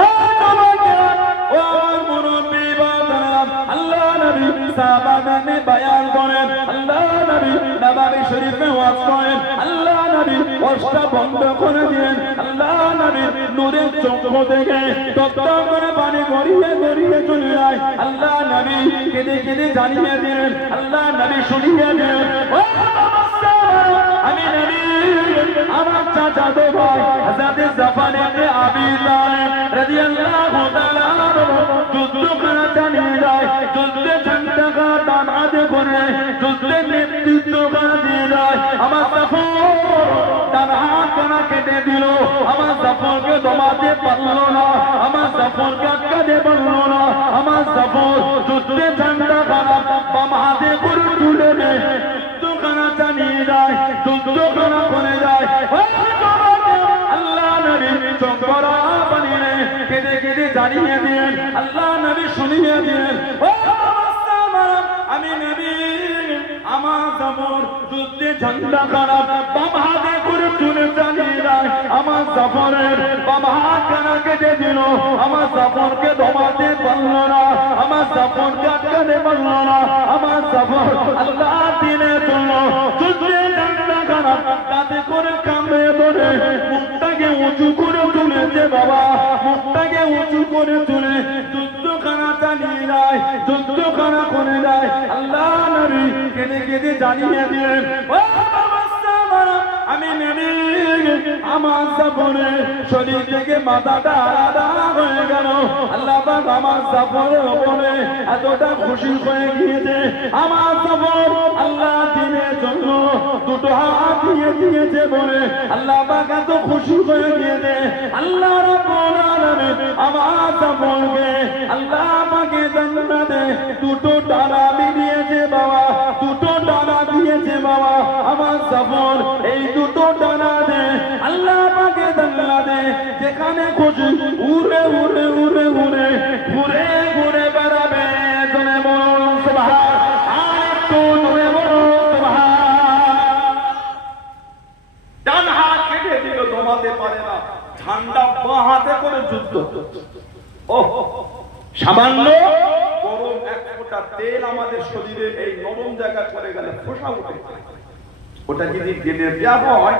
ও জামাতেরা ও মুরব্বি বাজারা, আল্লাহ নবী সাহাবাদের বয়ান করেন, আল্লাহ নবী নববী শরীফে ওয়াজ করেন, আল্লাহ নবী ওয়াজটা বন্ধ করে দিলেন, আল্লাহ নবী নূরের চক্ষু থেকে টপটপ করে পানি গড়িয়ে গড়িয়ে চলে যায়। আল্লাহ নবী কেঁদে কেঁদে জানিয়ে দিলেন, আল্লাহ নবী শুনিয়ে দিলেন ও আমি নবী আমার চাচাতো ভাই হযরতে জাফর ইবনে আবি তালিব রাদিয়াল্লাহু তাআলা যুদ্ধ করা জানিয়ে যায়, যুদ্ধে ঝান্ডা কাঁধে হাতে করে যুদ্ধে নেতৃত্ব করা দিয়ে যায়। আমার জাফর তার হাত কানা কেটে দিল, আমার জাফরকে দমাতে পারলো না, আমার জাফরকে আটকাতে পারলো না। আমার জাফর যুদ্ধে ঝান্ডা কানা বাম হাতে করে তুলে নেয়, যুদ্ধখানা জানিয়ে যায়, যুদ্ধখানা করে যায়। আল্লাহ নবী চোখরা বানিয়ে কেঁদে কেঁদে জানিয়ে দিলেন, আল্লাহ নবী শুনিয়ে দিলেন ও আমি নবী আমার জাফর যুদ্ধে ঝান্ডা কানা বাম হাতে করে তুলে জানিয়ে যায়। আমার জাফরের বাম হাত কানা কেটে দিল, আমার জাফরকে দমাতে পারলো না, আমার জাফরকে আটকাতে পারলো না। আমার জাফর আল্লাহ দিনের জন্য যুদ্ধে ঝান্ডা কানা তাতে করে কামড়ে ধরে মুখটাকে উঁচু করে তুলেছে বাবা, মুখটাকে উঁচু করে তুলে যুদ্ধখানা চালিয়ে যায়, যুদ্ধখানা করে যায়। আল্লাহ নবী কেঁদে কেঁদে জানিয়ে দিলেন ও আমি নবী আমার জাফরের শরীর থেকে মাথাটা আলাদা হয়ে গেল। আল্লাহ পাক আমার জাফরের উপরে এতটা খুশি হয়ে গিয়েছে, আমার জাফর আল্লাহ দিনের জন্য দুটো হাত দিয়ে দিয়েছে বলে আল্লাহ পাক এত খুশি হয়ে গিয়েছে। আল্লাহ রাব্বুল আলামিন আমার জাফরকে আল্লাহ পাকে জান্নাতে দুটো ডানা দিয়েছে বাবা, দুটো ডানা দিয়েছে বাবা। আমার জাফর এই দুটো ডানা দে আল্লাহ পাকে জান্নাতে যেখানে খুশি উড়ে উড়ে উড়ে উড়ে ঘুরে ঘুরে বেড়াবে। জনে বলুন সুবহান, আর তো জনে বলুন সুবহান। ডান হাত কেটে দিল, দমাতে পারে না, ঝান্ডা বাঁ হাতে করে যুদ্ধ। ও সামান্য গরম 1 ফোঁটা তেল আমাদের শরীরে এই নরম জায়গা করে গেলে ফোসা উঠে, ওটা যদি গেলে দেওয়া হয়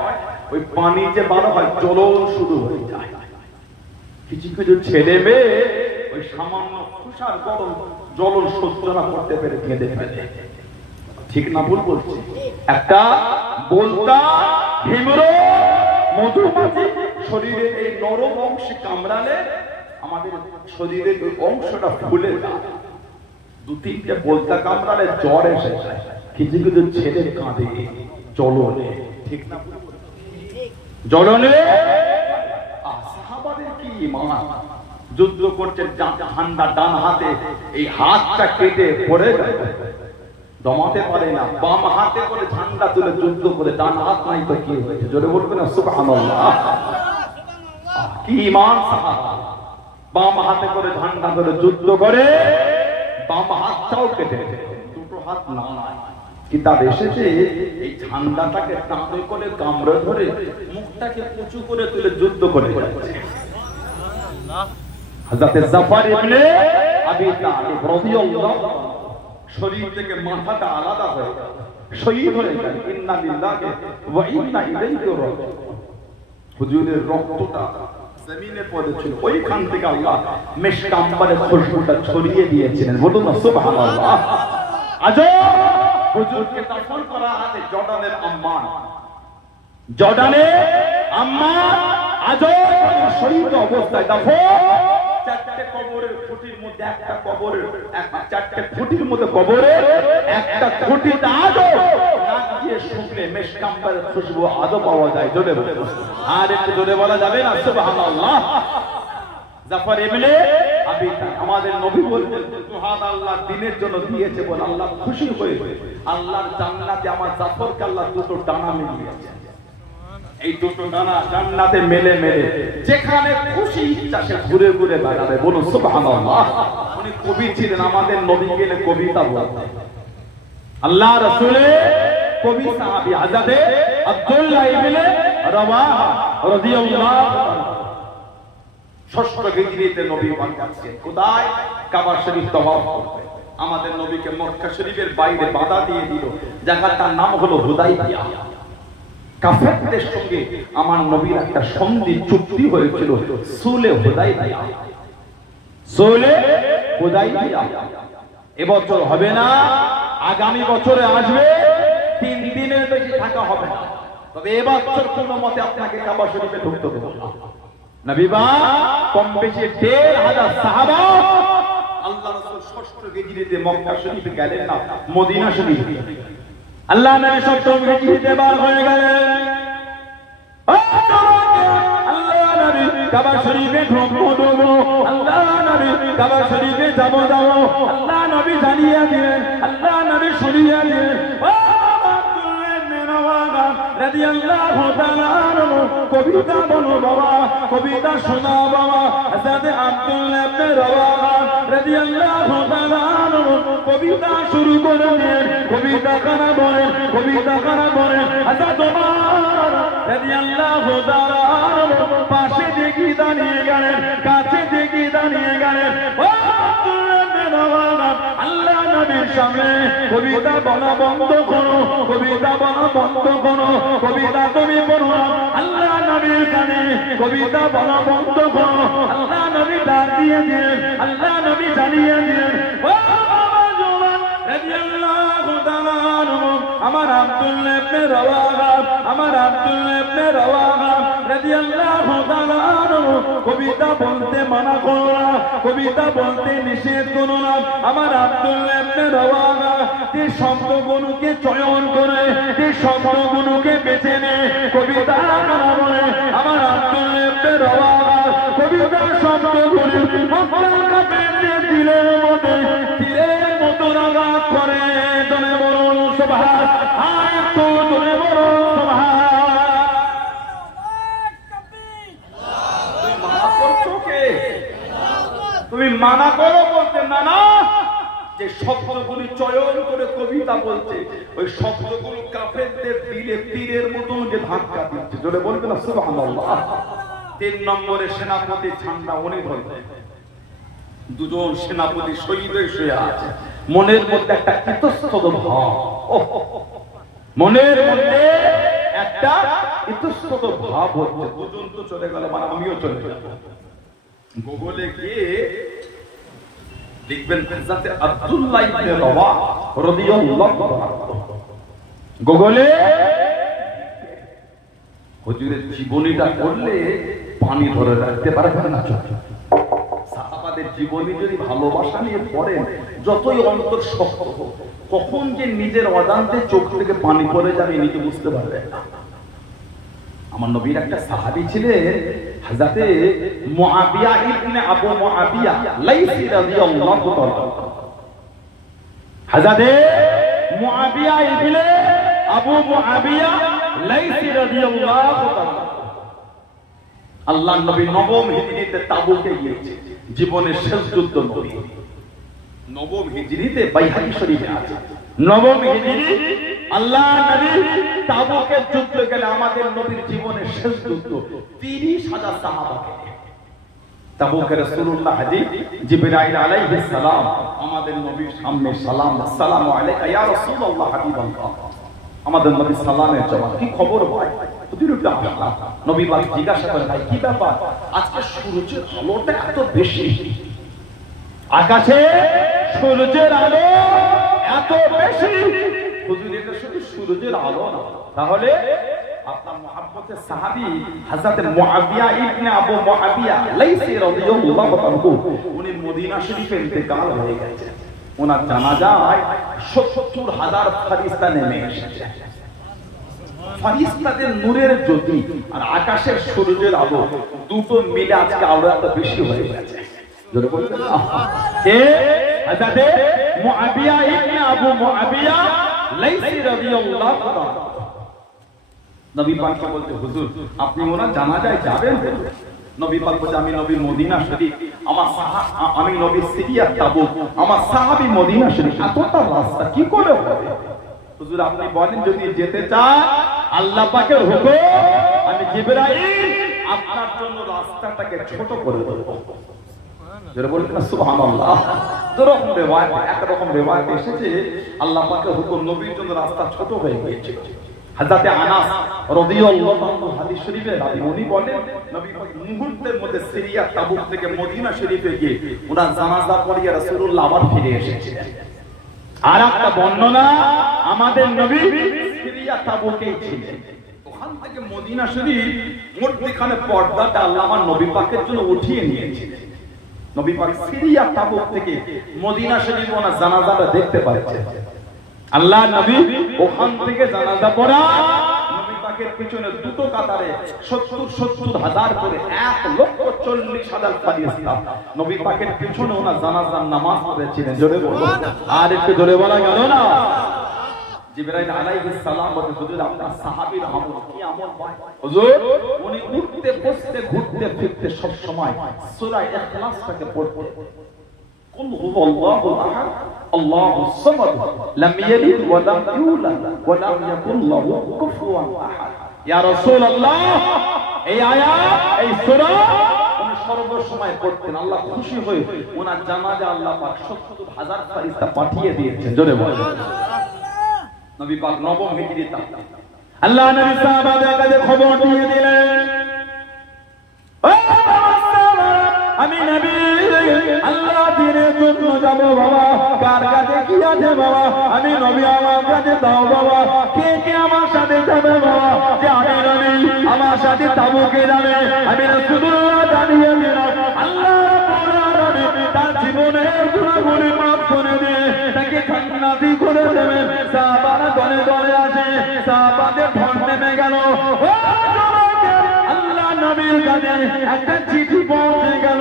ওই পানি যে বার হয় জ্বলন শুরু হয়ে যায়। কিছু কিছু ছেলে মেয়ে ওই সামান্য ফোসার গরম জ্বলন সহ্য না করতে পেরে কেঁদে ফেলে। ঠিক না ভুল বলছি? একটা বলতা হিমর মধুমাছি শরীরের এই নরম অংশে কামড়ালে আমাদের শরীরের ওই অংশটা ফুলে যায়। দু তিনটে বলতা কামড়ালে জ্বর এসে যায়। কিছু কিছু ছেলে কাঁদে জ্বলনে। ঠিক না? জ্বলনে সাহাবাদের কি ঈমান! যুদ্ধ করছে ঠান্ডা ডান হাতে, এই হাতটা কেটে পড়ে গেল, দমাতে পারে না, বাম হাতে করে ঠান্ডা তুলে যুদ্ধ করে, ডান হাত নাই তো কি হয়েছে? জোরে বলবে না সুবহানাল্লাহ। কি ঈমান সাহাবা! বাম হাতে করে ঠান্ডা করে যুদ্ধ করে, বাম হাতটাও কেটে, দুটো হাত না নাই। কিতাব এসেছে এই ঠান্ডাটাকে টানে করে কামড়ে ধরে মুখটাকে উঁচু করে তুলে যুদ্ধ করে যাচ্ছে। হযরত জাফর ইবনে আবি তালিব রাদিয়াল্লাহু শরীর থেকে মাথাটা আলাদা হয়ে শহীদ হয়ে গেল। ইন্না লিল্লাহি ওয়া ইন্না ইলাইহি রাজিউন। হুজুরের রক্তটা জমিনে পড়েছিল, ওইখান থেকে আল্লাহ মিশক আম্বরের খুশবুটা ছড়িয়ে দিয়েছিলেন। বলুন না সুবহানাল্লাহ। আজও হুজুরকে দাফন করা আছে জর্ডানের আম্মান। জর্ডানে আম্মান আজও শহীদ অবস্থায় দাফন। চারটে কবরের খুঁটির মধ্যে একটা কবরের চারটে খুঁটির মধ্যে কবরের একটা খুঁটিতে আজও নাক দিয়ে শুকলে মিশক আম্বরের খুশবু আজও পাওয়া যায়। জোরে বলুন, আর একটু জোরে বলা যাবে না সুবহানাল্লাহ। জাফর ইবনে আবি তালিব আমাদের নবী বলতেন সুবহান আল্লাহ দিনের জন্য দিয়েছে বলে আল্লাহ খুশি হয়ে আল্লাহর জান্নাতে আমার জাফরকে আল্লাহ দুটো ডানা মিলিয়েছে। এই দুটো ডানা জান্নাতে মেলে মেলে যেখানে খুশি ইচ্ছা সে ঘুরে ঘুরে বেড়াবে। বলুন সুবহানাল্লাহ। উনি কবি ছিলেন, আমাদের নবী গেলে কবিতা বলতেন। আল্লাহ রাসূলের কবি সাহাবী হযরত আব্দুল্লাহ ইবনে রাওয়াহা রাদিয়াল্লাহু আনহু ষষ্ঠ হিজরিতে নবী পাক আসছেন। কোথায়? কাবা শরীফ তওয়াফ করতে। আমাদের নবীকে মক্কা শরীফের বাইরে বাধা দিয়ে দিল। জায়গাটার নাম হলো হুদাইবিয়া। কাফেরদের সঙ্গে আমার নবীর একটা সন্ধি চুক্তি হয়েছিল, সুলে হুদাইবিয়া। সুলে হুদাইবিয়া এবছর হবে না, আগামী বছরে আসবে। 3 দিনের বেশি থাকা হবে না, তবে এবছর কোনো মতে আপনাকে কাবা শরীফে ঢুকতে দেব না। নবী কম বেশি 1500 সাহাবা আল্লাহ রাসূল ষষ্ঠ হিজরিতে মক্কা শরীফে গেলেন না, মদিনা শরীফে। আল্লাহ নবী সপ্তম হিজরিতে বার হয়ে গেলেন। আল্লাহ নবী কাবা শরীফে ঢুকবো, আল্লাহ নবী কাবা শরীফে যাবো। আল্লাহ নবী জানিয়ে দিলেন, আল্লাহ নবী শুনিয়ে দিলেন। রাদিয়াল্লাহু তাআলা আনহু কবিতা বলো বাবা, কবিতা শোনা বাবা। হযরত আব্দুল্লাহ ইবনে রাওয়াহা রাদিয়াল্লাহু তাআলা আনহু কবিতা শুরু করলেন। কবিতা কারা বলেন, কবিতা কারা বলেন। হযরত ওমর রাদিয়াল্লাহু তাআলা আনহু পাশে দেখি দাঁড়িয়ে গেলেন, কাছে দেখি দাঁড়িয়ে গেলেন। ও আব্দুল্লাহ ইবনে রাওয়াহা, আল্লাহ নবীর সামনে কবিতা বলা বন্ধ করো, কবিতা বলা বন্ধ করো, কবিতা তুমি পড়ো না। আল্লাহ নবীর কানে কবিতা বলা বন্ধ করো। আল্লাহ নবী ডাক দিয়ে দিলেন, আল্লাহ নবী জানিয়ে দিলেন। ও বাবা জওয়ান রাদিয়াল্লাহু তাআলা আনহু, আমার আব্দুল্লাহ ইবনে রাওয়াহা, আমার আব্দুল্লাহ ইবনে রাওয়াহা রাদিয়াল্লাহু তাআলা আনহু কবিতা বলতে মানা করো না, কবিতা বলতে নিষেধ করো না। আমার আব্দুল্লাহ ইবনে রাওয়াহা যে শব্দগুলোকে চয়ন করে, যে শব্দগুলোকে বেছে নে কবিতা কারা বলে। আমার আব্দুল্লাহ ইবনে রাওয়াহা কবিতা শব্দগুলো মক্কা পেতে দিলের মধ্যে তীরের মতো আঘাত করে। জনে বলুন সুবহান, আয় তো জনে বলুন সুবহান। তুমি মানা করো বলতে না, না যে শব্দগুলি চয়ন করে কবিতা বলছে, ওই শব্দগুলো কাফেরদের দিলে তীরের মতো যে ধাক্কা দিচ্ছে। জোরে বলবে না সুবহানাল্লাহ। 3 নম্বরে সেনাপতি ঠান্ডা উনি ধরবে। 2জন সেনাপতি শহীদ হয়ে শুয়ে আছে। মনের মধ্যে একটা ইতস্তত ভাব, মনের মধ্যে একটা ইতস্তত ভাব হচ্ছে। দুজন তো চলে গেল, মানে আমিও চলে যাব। গুগলে গিয়ে লিখবেন হযরত আব্দুল্লাহ ইবনে রাওয়াহ রাদিয়াল্লাহু আনহু, গুগলে হুজুরের জীবনীটা করলে পানি ধরে রাখতে পারবেন না। সাহাবাদের জীবনী যদি ভালোবাসা নিয়ে পড়েন, যতই অন্তর শক্ত হোক, কখন যে নিজের অজান্তে চোখ থেকে পানি পড়ে যাবে নিজে বুঝতে পারবেন না। আমার নবীর একটা সাহাবী ছিলেন হযরত মুআবিয়া ইবনে আবু মুআবিয়া লাইসি রাদিয়াল্লাহু তাআলা। হযরত মুআবিয়া ইবনে আবু মুআবিয়া লাইসি রাদিয়াল্লাহু তাআলা আল্লাহর নবী নবম হিজরিতে তাবুকে গিয়েছে, জীবনের শেষ যুদ্ধ। নবী নবম হিজরিতে বাইহাকি শরীফে আছে, নবম হিজরি আল্লাহ নবী তাবুকে যুদ্ধ গেলে আমাদের নবীর জীবনের শেষ যুদ্ধ। 30,000 সাহাবাকে তাবুকে রাসূলুল্লাহ জিবরাইল আলাইহিস সালাম আমাদের নবীর সামনে সালাম, আসসালামু আলাইকা ইয়া রাসূলুল্লাহ হাবিবাল্লাহ। আমাদের নবী সালামের জবাব, কি খবর ভাই? নবী পাক জিজ্ঞাসা করেন, ভাই কি ব্যাপার? আজকে সূর্যের আলোটা এত বেশি, আকাশে সূর্যের আলো এত বেশি। হুজুর, এটা শুধু সূর্যের আলো না, তাহলে আপনার মুহাব্বতের সাহাবী হযরত মুআবিয়া ইবনে আবু মুআবিয়া লাইসি রাদিয়াল্লাহু আনহু, উনি মদিনা শরীফে ইন্তেকাল হয়ে গেছেন। ওনার জানাজায় ৭০,০০০ ফেরেশতা নেমে এসেছে। ফেরেশতাদের নূরের জ্যোতি আর আকাশের সূর্যের আলো দুটো মিলে আজকে আলো এত বেশি হয়ে গেছে। জোরে বলবেন না? কে? হযরত মুআবিয়া ইবনে আবু মুআবিয়া লাইসি রাদিয়াল্লাহু তাআলা। নবী পাককে বলতে, হুজুর আপনি ওনার জানাজায় যাবেন? নবী পাক বলে, আমি নবী মদিনা শরীফ, আমি নবী সিরিয়া তাবুক, আমার সাহাবী মদিনা শরীফ, এতটা রাস্তা কি করে হবে? হুজুর আপনি বলেন, যদি যেতে চান আল্লাহ পাকের হুকুম, আমি জিবরাইল আপনার জন্য রাস্তাটাকে ছোট করে দেব। যারা বলেন না সুবহানাল্লাহ। দুরকম রিওয়ায়াত, একরকম রিওয়ায়াত এসেছে আল্লাহ পাকের হুকুম নবীর জন্য রাস্তা ছোট হয়ে গিয়েছে। হযরত আনাস রাদিয়াল্লাহু আনহু হাদিস শরীফে রাবি, উনি বলেন নবী পাক মুহূর্তের মধ্যে সিরিয়া তাবুক থেকে মদিনা শরীফে গিয়ে ওনার জানাজা পড়িয়ে রাসূলুল্লাহ আবার ফিরে এসেছিলেন। আর একটা বর্ণনা, আমাদের নবী সিরিয়া তাবুকেই ছিলেন, ওখান থেকে মদিনা শরীফ মধ্যখানে পর্দাটা আল্লাহ আমার নবী পাকের জন্য উঠিয়ে নিয়েছিলেন। নবী পাক সিরিয়া তাবুক থেকে মদিনা শরীফ ওনার জানাজাটা দেখতে পাচ্ছেন। আল্লাহ নবী ওখান থেকে জানাজা পড়া, নবী পাকের পিছনে দুটো কাতারে ৭০,০০০ করে ১,৪০,০০০ ফেরেশতা নবী পাকের পিছনে ওনার জানাজার নামাজ পড়েছিলেন। জোরে বলো, আর একটু জোরে বলা গেল না? জিবরাইল আলাইহিস সালাম বলে, হুজুর আপনার সাহাবীর আমল কি আমল ভাই? হুজুর উনি উঠতে বসতে ঘুরতে ফিরতে সব সময় সূরা ইখলাসটাকে পড়তেন। কুল হুয়াল্লাহুল আহাদ আল্লাহুস সামাদ লাম ইয়ালিদ ওয়া লাম ইউলাদ ওয়া লাম ইয়াকুল লাহু কুফুয়ান আহাদ। ইয়া রাসূলুল্লাহ, এই আয়াত, এই সূরা উনি সর্বসময় পড়তেন। আল্লাহ খুশি হয়ে ওনার জানাজা আল্লাহ পাক ৭০,০০০ ফেরেশতা পাঠিয়ে দিয়েছেন। জোরে বলেন নবী পাক নবম হিজরিতে আল্লাহ নবী সাহাবাদের কাছে খবর দিয়ে দিলেন, আমি নবী আল্লাহ দিনের জন্য যাব বাবা, কার কাছে কি আছে বাবা? আমি নবী, আমার কাছে দাও বাবা। কে কে আমার সাথে যাবে বাবা? যে আমি নবী আমার সাথে তাবুকে যাবে। আমি রাসূলুল্লাহ জানিয়ে দিলাম, আল্লাহ তার জীবনের গুনাহগুলি মাফ করে দিয়ে তাকে জান্নাতি করে দেবে। সাহাবারা দলে দলে আসে, সাহাবাদের ঢল নেমে গেল। আল্লাহ নবীর কাছে একটা চিঠি পৌঁছে গেল,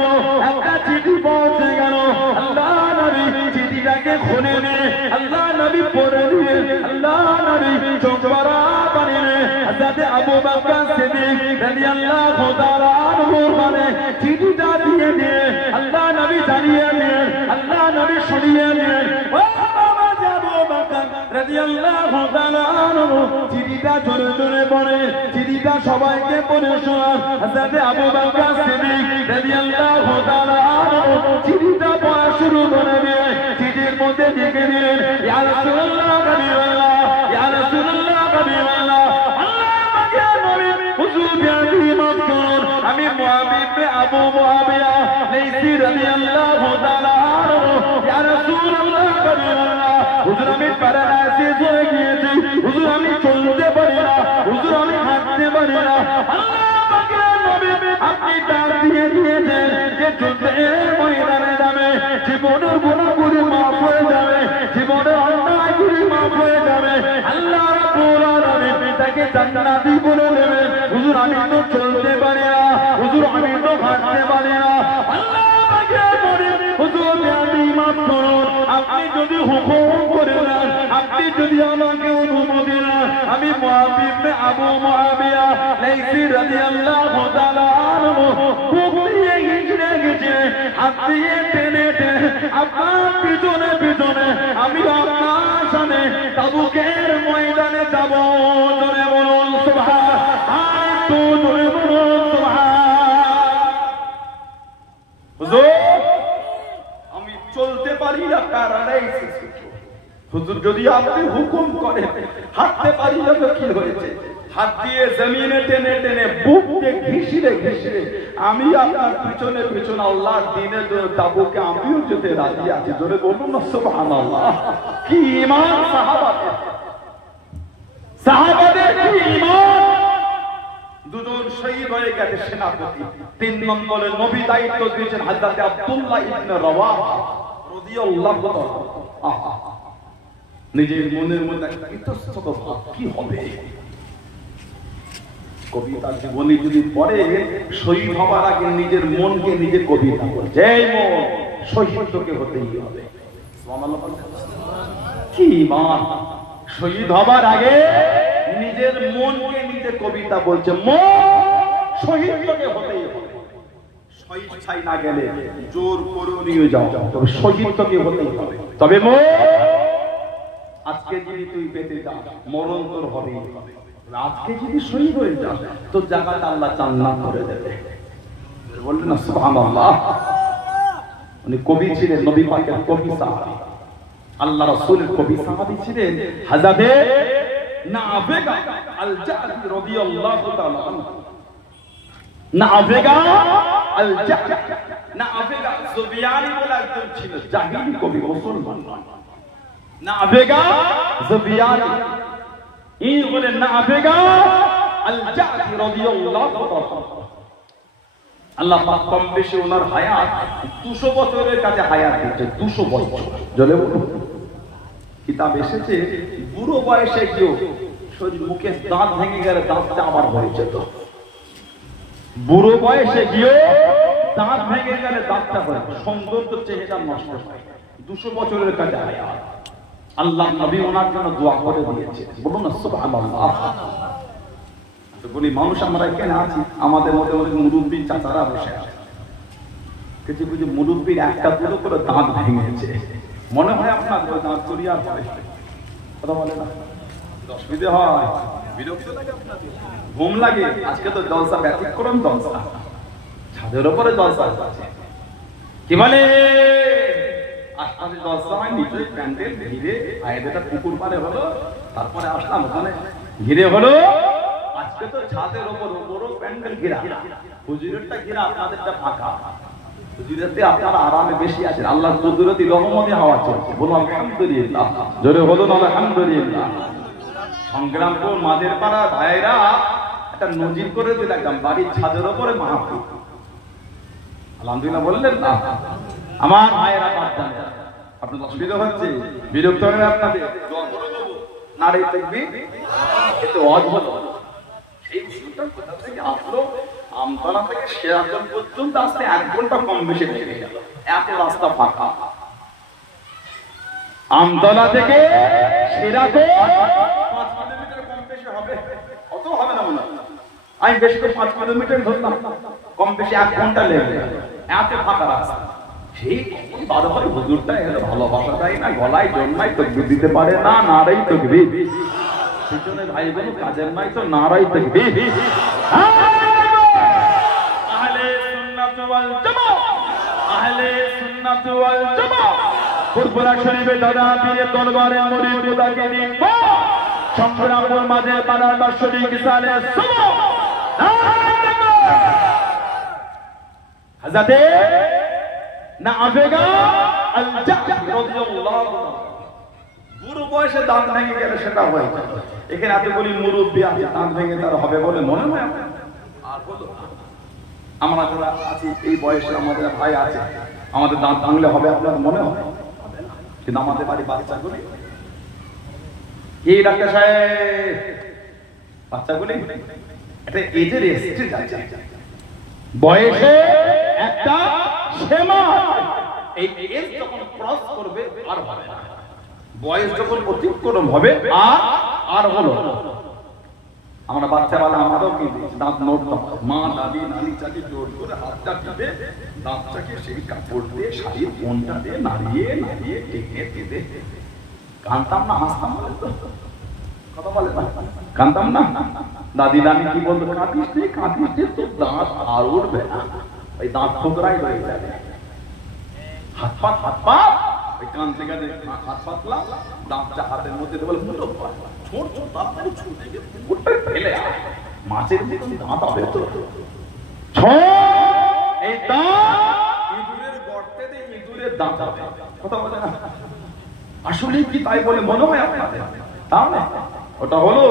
একটা চিঠি পৌঁছে গেল। আল্লাহ নবী চিঠিটাকে খুলে নিয়ে আল্লাহ নবী পড়ে দিয়ে আল্লাহ নবী চোখ ভরা পানি নিয়ে হযরত আবু বকর সিদ্দিক রাদিয়াল্লাহু তাআলা আনহুর কাছে চিঠিটা দিয়ে দিয়ে আল্লাহ নবী জানিয়ে দিলেন, আল্লাহ নবী শুনিয়ে দিলেন, ও বাবা আবু বকর রাদিয়াল্লাহু তাআলা আনহু চিঠিটা জোরে জোরে পড়ে, চিঠিটা সবাইকে পড়ে শোনান। হযরত আবু বকর সিদ্দিক রাদিয়াল্লাহু তাআলা আনহু চিঠিটা পড়া শুরু করে দিয়ে চিঠির মধ্যে লিখে আমি মুআবিব বিন আবু মুআবিয়া লাইসি রাদিয়াল্লাহু তাআলা আনহু ইয়া রাসূলুল্লাহ কারীমাল্লাহ হুজুর আমি প্যারালাইসিস হয়ে গিয়েছি হুজুর আমি চলতে পারি না হুজুর আমি হাঁটতে পারি না আল্লাহ পাকের নবী আপনি ডাক দিয়ে দিয়েছেন যে যুদ্ধের ময়দানে যাবে জীবনের গুনাহগুলি মাফ হয়ে যাবে জীবনের অন্যায়গুলি মাফ হয়ে যাবে আল্লাহ রাব্বুল আলামিন তাকে জান্নাতি করে দেবেন হুজুর আমি তো চলতে পারি না হুজুর আমি তো হাঁটতে পারি না আল্লাহ পাকের নবী হুজুর আপনি মাফ করুন আপনি যদি হুকুম করে দেন আপনি যদি আমাকে অনুমতি দেন আমি মুআবিব বিন আবু মুআবিয়া লাইসি রাদিয়াল্লাহু তাআলা আনহু বুক দিয়ে হিজড়ে গেছে হাত দিয়ে টেনে টেনে আপনার পিছনে পিছনে আমি আপনার সামনে তাবুকের ময়দানে যাব জোরে বলুন সুবহান আর তো জোরে বলুন সুবহান হুজুর আমি চলতে পারি না প্যারালাইসিস হুজুর যদি আপনি হুকুম করেন হাঁটতে পারি না তো কি হয়েছে হাত দিয়ে জমিনে টেনে টেনে বুককে ঘিষিরে ঘিষিরে আমি আপনার পিছনে পিছনে আল্লাহর দ্বীনের তাবুকে আমিও যেতে রাজি আছি জোরে বলুন না সুবহানাল্লাহ কি ঈমান সাহাবাদের কি ঈমান দুজন শহীদ হয়ে গেছে সেনাপতি 3 নম্বরে নবী দায়িত্ব দিয়েছেন হযরত আব্দুল্লাহ ইবনে রাওয়াহা রাদিয়াল্লাহু তাআলা নিজের মনের মধ্যে ইতস্তত ভাব কি হবে কবিতা জীবনী যদি পড়ে শহীদ হবার আগে নিজের মনকে নিজে কবিতা বলে যেই মন শহীদ তোকে হতেই হবে সুবহানাল্লাহ কি ঈমান শহীদ হবার আগে নিজের মনকে নিজে কবিতা বলছে মন শহীদ তোকে হতেই হবে শহীদ চাই না গেলে জোর করে নিয়ে যাও তবে শহীদ তোকে হতেই হবে তবে মন আজকে যদি তুই বেঁচে যাস মরণ তোর হবেই হবে আজকে যদি শহীদ হয়ে যাস তোর জায়গাটা আল্লাহ জান্নাত করে দেবে বললেন না সুবহানাল্লাহ উনি কবি ছিলেন নবী পাকের কবি সাহাবী আল্লাহ রাসূলের কবি সাহাবী ছিলেন হযরত নাফেগা আল জাদি রাদিয়াল্লাহু তাআলা নাফেগা আল জাদি নাফেগা সুবিয়ানি বলে একজন ছিল জাহিলি কবি মুসলমান নয় নাফেগা সুবিয়ানি এই বলে নাফেগা আল জাদি রাদিয়াল্লাহু তাআলা আল্লাহ পাক কম বেশি ওনার হায়াত 200 বছরের কাছে হায়াত দিয়েছে 200 বছর জলে বলুন কিতাব এসেছে বুড়ো বয়সে কেউ শরীর মুখে দাঁত ভেঙে গেলে দাঁতটা আবার হয়েছে তো বুড়ো বয়সে গিয়ে দাঁত ভেঙে গেলে দাঁতটা হয় সৌন্দর্য চেহারা নষ্ট হয় 200 বছরের কাছে হায়াত আল্লাহ নবী ওনার জন্য দোয়া করে দিয়েছে বলুন না সুবহানাল্লাহ বলি মানুষ আমরা এখানে আছি আমাদের মধ্যে অনেক মুরব্বী চাচারা বসে আছে কিছু কিছু মুরব্বীর একটা দুটো করে দাঁত ভেঙেছে মনে হয় আপনার দাঁত চুরিয়ার হয় কথা বলে না অসুবিধে হয় বিরক্ত লাগে আপনাদের ঘুম লাগে আজকে তো জলসা ব্যতিক্রম জলসা ছাদের উপরে জলসা আছে কি বলে আশপাশে জলসা হয় নিচে প্যান্ডেল ঘিরে আয়েদেটা পুকুর পারে হলো তারপরে আসলাম ওখানে ঘিরে হলো আজকে তো ছাদের উপরও প্যান্ডেল ঘেরা হুজুরেরটা ঘেরা আপনাদেরটা ফাঁকা হুজুরেতে আপনারা আরামে বেশি আছেন আল্লাহর কুদরতি রহমতে হাওয়া চলছে বলুন আলহামদুলিল্লাহ জোরে বলুন আলহামদুলিল্লাহ সংগ্রামপুর মাঝের পাড়া ভাইরা একটা নজির করে দিয়ে দেখলাম বাড়ির ছাদের উপরে মাহফিল আলহামদুলিল্লাহ বললেন না আমার ভাইরা পাঁচজন আপনার অসুবিধা হচ্ছে বিরক্ত হয়ে আপনাদের দোয়া করে দেবো নারী তাকবীর এতে অদ্ভুত এই ভিডিওটা কোথা থেকে আসলো আমতলা থেকে শেরাতন পর্যন্ত আসতে 1 ঘন্টা কম বেশি লেগে গেল এত রাস্তা ফাঁকা আমতলা থেকে শেরাতন 5 কিলোমিটার কম বেশি হবে অত হবে না মনে আমি বেশি করে 5 কিলোমিটার ধরলাম কম বেশি 1 ঘন্টা লেগে গেল এত ফাঁকা রাস্তা সেই বারবার হুজুরটা এলো ভালোবাসা দেয় না গলায় জন্মাই তাকবীর দিতে পারে না নারাই তাকবীর পিছনে ভাই বোন কাজের নাই তো নারাই তাকবীর আহলে সুন্নাত ওয়াল জামাত আহলে সুন্নাত ওয়াল জামাত ফুরফুরা শরীফে দাদা পীরের দরবারে মুরিদ খোদাকে দিন সংগ্রামের মাঝে বানার বাৎসরিক সালে সুবহান হযরতে নাফেগা আল-জাহদি রাদিয়াল্লাহু তাআলা বুড়ো বয়সে দাঁত ভেঙে গেলে সেটা হয়। এখানে এতগুলি মুরব্বী আছে, দাঁত ভেঙে তার হবে বলে মনে হয়? আর বলো, আমরা যারা আছি এই বয়সে, আমাদের ভাই আছে, আমাদের দাঁত ভাঙলে হবে আপনার মনে হয়? কিন্তু আমাদের বাড়ি বাচ্চাগুলি, এই ডাক্তার সাহেব, বাচ্চাগুলি একটা এজের এসে যাচ্ছে, বয়সে একটা সীমা, এই এজ যখন ক্রস করবে আর হবে না, বয়স যখন অতিক্রম হবে আর হলো। আমরা বাচ্চাবেলা আমারও কি দাঁত নড়তাম, মা দাদি নানি চাচি জোর করে হাতটা টিপে দাঁতটাকে সেই কাপড় দিয়ে শাড়ির কোনটা দিয়ে নাড়িয়ে নাড়িয়ে টেনে টেনে কানতাম না, হাসতাম না, কথা বলে না, কানতাম না। দাদি নানি কি বলতো, কাঁদিস নে তোর দাঁত আর উঠবে না, ওই দাঁত ঠোকরাই হয়ে যাবে। হাত পা ওই কান থেকে হাত পাতলাম, দাঁতটা হাতের মধ্যে বলে মুঠো ছোট ছোট তাড়াতাড়ি ছুটে গিয়ে মুঠটা ফেলে মাছের মতন দাঁত হবে তো, এই দাঁত ইঁদুরের গর্তে দিয়ে ইঁদুরের দাঁত হবে, কথা বলে না। আসলে কি তাই বলে মনে হয় আপনাদের? তাহলে ওটা হলো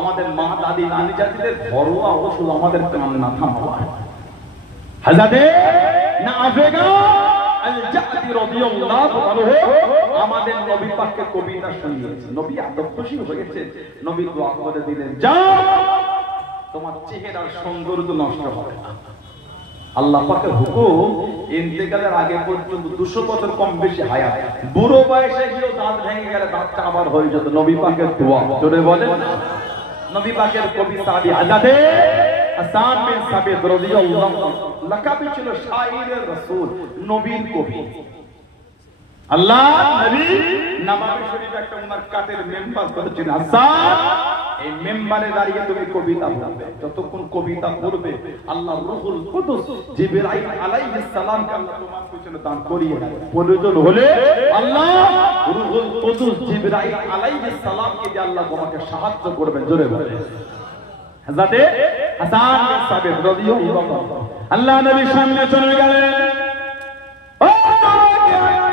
আমাদের মা দাদি নানি জাতিদের ঘরোয়া ওষুধ, আমাদের কান্না থামাবার। হযরতে নাফেগা আল-জাহদি রাদিয়াল্লাহু তাআলা আমাদের নবী পাককে কবিতা শুনিয়েছেন। নবী এত খুশি হয়েছেন, নবী দোয়া করে দিলেন, যাও তোমার চেহারার সৌন্দর্য নষ্ট হবে না। আল্লাহ পাকের হুকুম, ইন্তেকালের আগে পর্যন্ত 200 বছর কম বেশি হায়াত, বুড়ো বয়সে গিয়েও দাঁত ভেঙে গেলে দাঁতটা আবার হয়ে যেত। নবী পাকের দোয়া, জোরে বলেন। নবী পাকের কবি সাহাবী হযরতে হাসান বিন সাবিত রাদিয়াল্লাহু আনহু, লাকাবি ছিল শায়রের রাসূল, নবীর কবি। আল্লাহ নবী নববী শরীফে একটা উনার কাটের মেম্বার করেছেন, হাসান এই মেম্বারে দাঁড়িয়ে তুমি কবিতা পড়বে, যতক্ষণ কবিতা পড়বে আল্লাহ রূহুল কুদুস জিবরাইল আলাইহিস সালামকে আল্লাহ তোমার পিছনে দান করিয়ে দেবে। প্রয়োজন হলে আল্লাহ রূহুল কুদুস জিবরাইল আলাইহিস সালামকে দিয়ে আল্লাহ তোমাকে সাহায্য করবেন, জোরে বলে। হযরতে হাসান বিন সাবিত রাদিয়াল্লাহু আনহু আল্লাহ নবীর সামনে চলে গেলেন,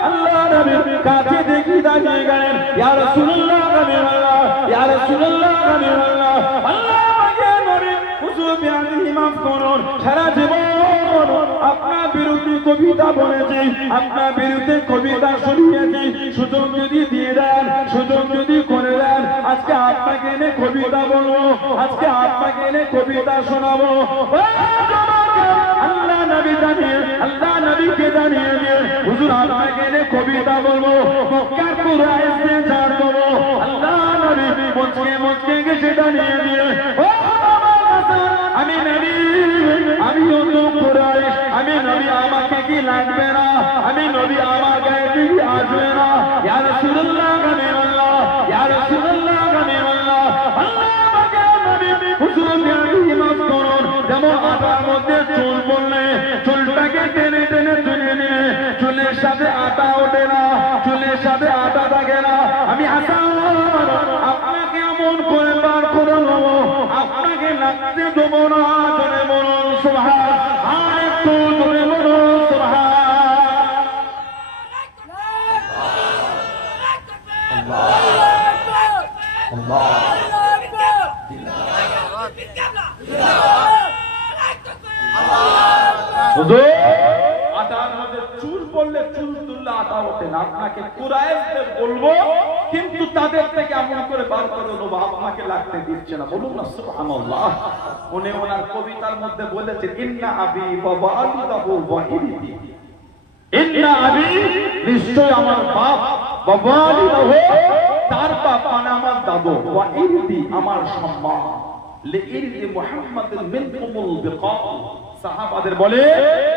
আল্লাহ নবীর কাছে দেখি দাঁড়িয়ে গেলেন, ইয়া রাসূলুল্লাহ নবীল্লাহ, ইয়া রাসূলুল্লাহ নবীল্লাহ, আল্লাহ আমাকে নবী হুজুর বিআদিহি মাফ করুন, সারা জীবন আপনার বিরুদ্ধে কবিতা বলেছি, আপনার বিরুদ্ধে কবিতা শুনিয়েছি, সুযোগ যদি দিয়ে দেন, সুযোগ যদি করে দেন, আজকে আপনাকে এনে কবিতা বলবো, আজকে আপনাকে এনে কবিতা শোনাবো। আল্লাহ নবী জানিয়ে, আল্লাহ নবীকে জানিয়ে দিয়ে হুজুর আপনাকে এনে কবিতা বলবো, মক্কার কুরাইশকে ঝাড় দেবো। আল্লাহ নবী মুচকে গেছে জানিয়ে দিয়ে, আমি নবী, আমি অন্য কুরাইশ, আমি নবী, আমাকে কি লাগবে না, আমি নবী, আমার গায়ে কি আসবে না। ইয়া রাসূলুল্লাহ নবীল্লাহ, ইয়া রাসূলুল্লাহ নবীল্লাহ, আল্লাহ আমাকে নবী হুজুর বিআদিহি মাফ করুন। যেমন আটার মধ্যে চুল পড়লে চুলটাকে টেনে টেনে তুলে নিয়ে চুলের সাথে আটা ওঠে না, চুলের সাথে আটা থাকে না, আমি হাসান আপনাকে এমন করে বার করে নেবো, আপনাকে লাগতে দেবো না। জোরে বলুন সুবহান, আর একটু জোরে বলুন সুবহান। আটার মধ্যে চুল পড়লে চুল তুললে আটা ওঠে না, আপনাকে কুরাইশদের বলবো, কিন্তু তাদের থেকে এমন করে বার করে নেবো, আপনাকে লাগতে দিচ্ছে না। বলুন না সুবহানাল্লাহ। উনি ওনার কবিতার মধ্যে বলেছেন, ইন্না আবি ওয়া ওয়ালিদাহু ওয়া ইরদি, ইন্না আবি নিশ্চয় আমার বাপ, ওয়া ওয়ালিদাহু তার বাপ মানে আমার দাদু, ওয়া ইরদি আমার সম্মান, লিইরদি মুহাম্মাদিন মিনকুমুল বিকা, সাহাবাদের বলে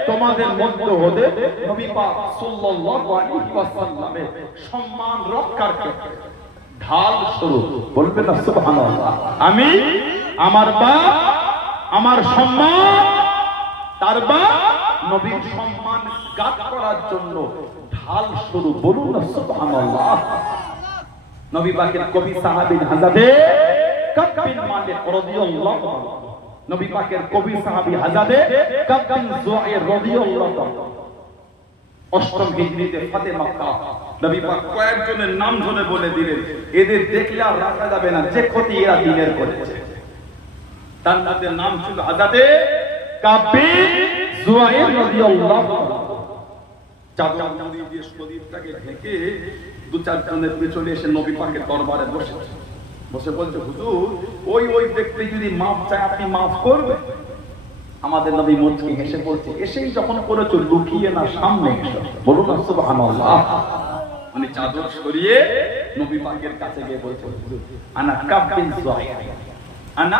তোমাদের মধ্যে হতে নবী পাক সাল্লাল্লাহু আলাইহি ওয়াসাল্লামের সম্মান রক্ষার ক্ষেত্রে ঢাল স্বরূপ, বলবেন না সুবহানাল্লাহ, আমি আমার বাপ, আমার সম্মান, তার বাপ নবীর সম্মান গাত করার জন্য ঢাল স্বরূপ, বলুন না সুবহানাল্লাহ। নবী পাকের কবি সাহাবী হযরতে কাব বিন মালিক রাদিয়াল্লাহু আনহু নবী পাকের কবি সাহাবী হযরতে কাব বিন যুআইর রাদিয়াল্লাহু তাআলা অষ্টম হিজরিতে ফাতে মক্কা নবী পাক কয়েকজনের নাম ধরে বলে দিলেন, এদের দেখলে আর রাখা যাবে না, যে ক্ষতি এরা দিনের করেছে। তার মধ্যে নাম ছিল হযরতে কাব বিন যুআইর রাদিয়াল্লাহু তাআলা। চাদর মুড়ি দিয়ে শরীরটাকে ঢেকে দু চারজনের পেছনে এসে নবী পাকের দরবারে বসে বলছে, হুজুর ওই ব্যক্তি যদি মাফ চায় আপনি মাফ করবেন? আমাদের নবী মুচকি হেসে বলছে, এসেই যখন করেছো লুকিয়ে না সামনে এসো, বলুন না সুবহানাল্লাহ। মানে চাদর সরিয়ে নবী পাকের কাছে গিয়ে বলছে, আনা কাব বিন যুআইর, আনা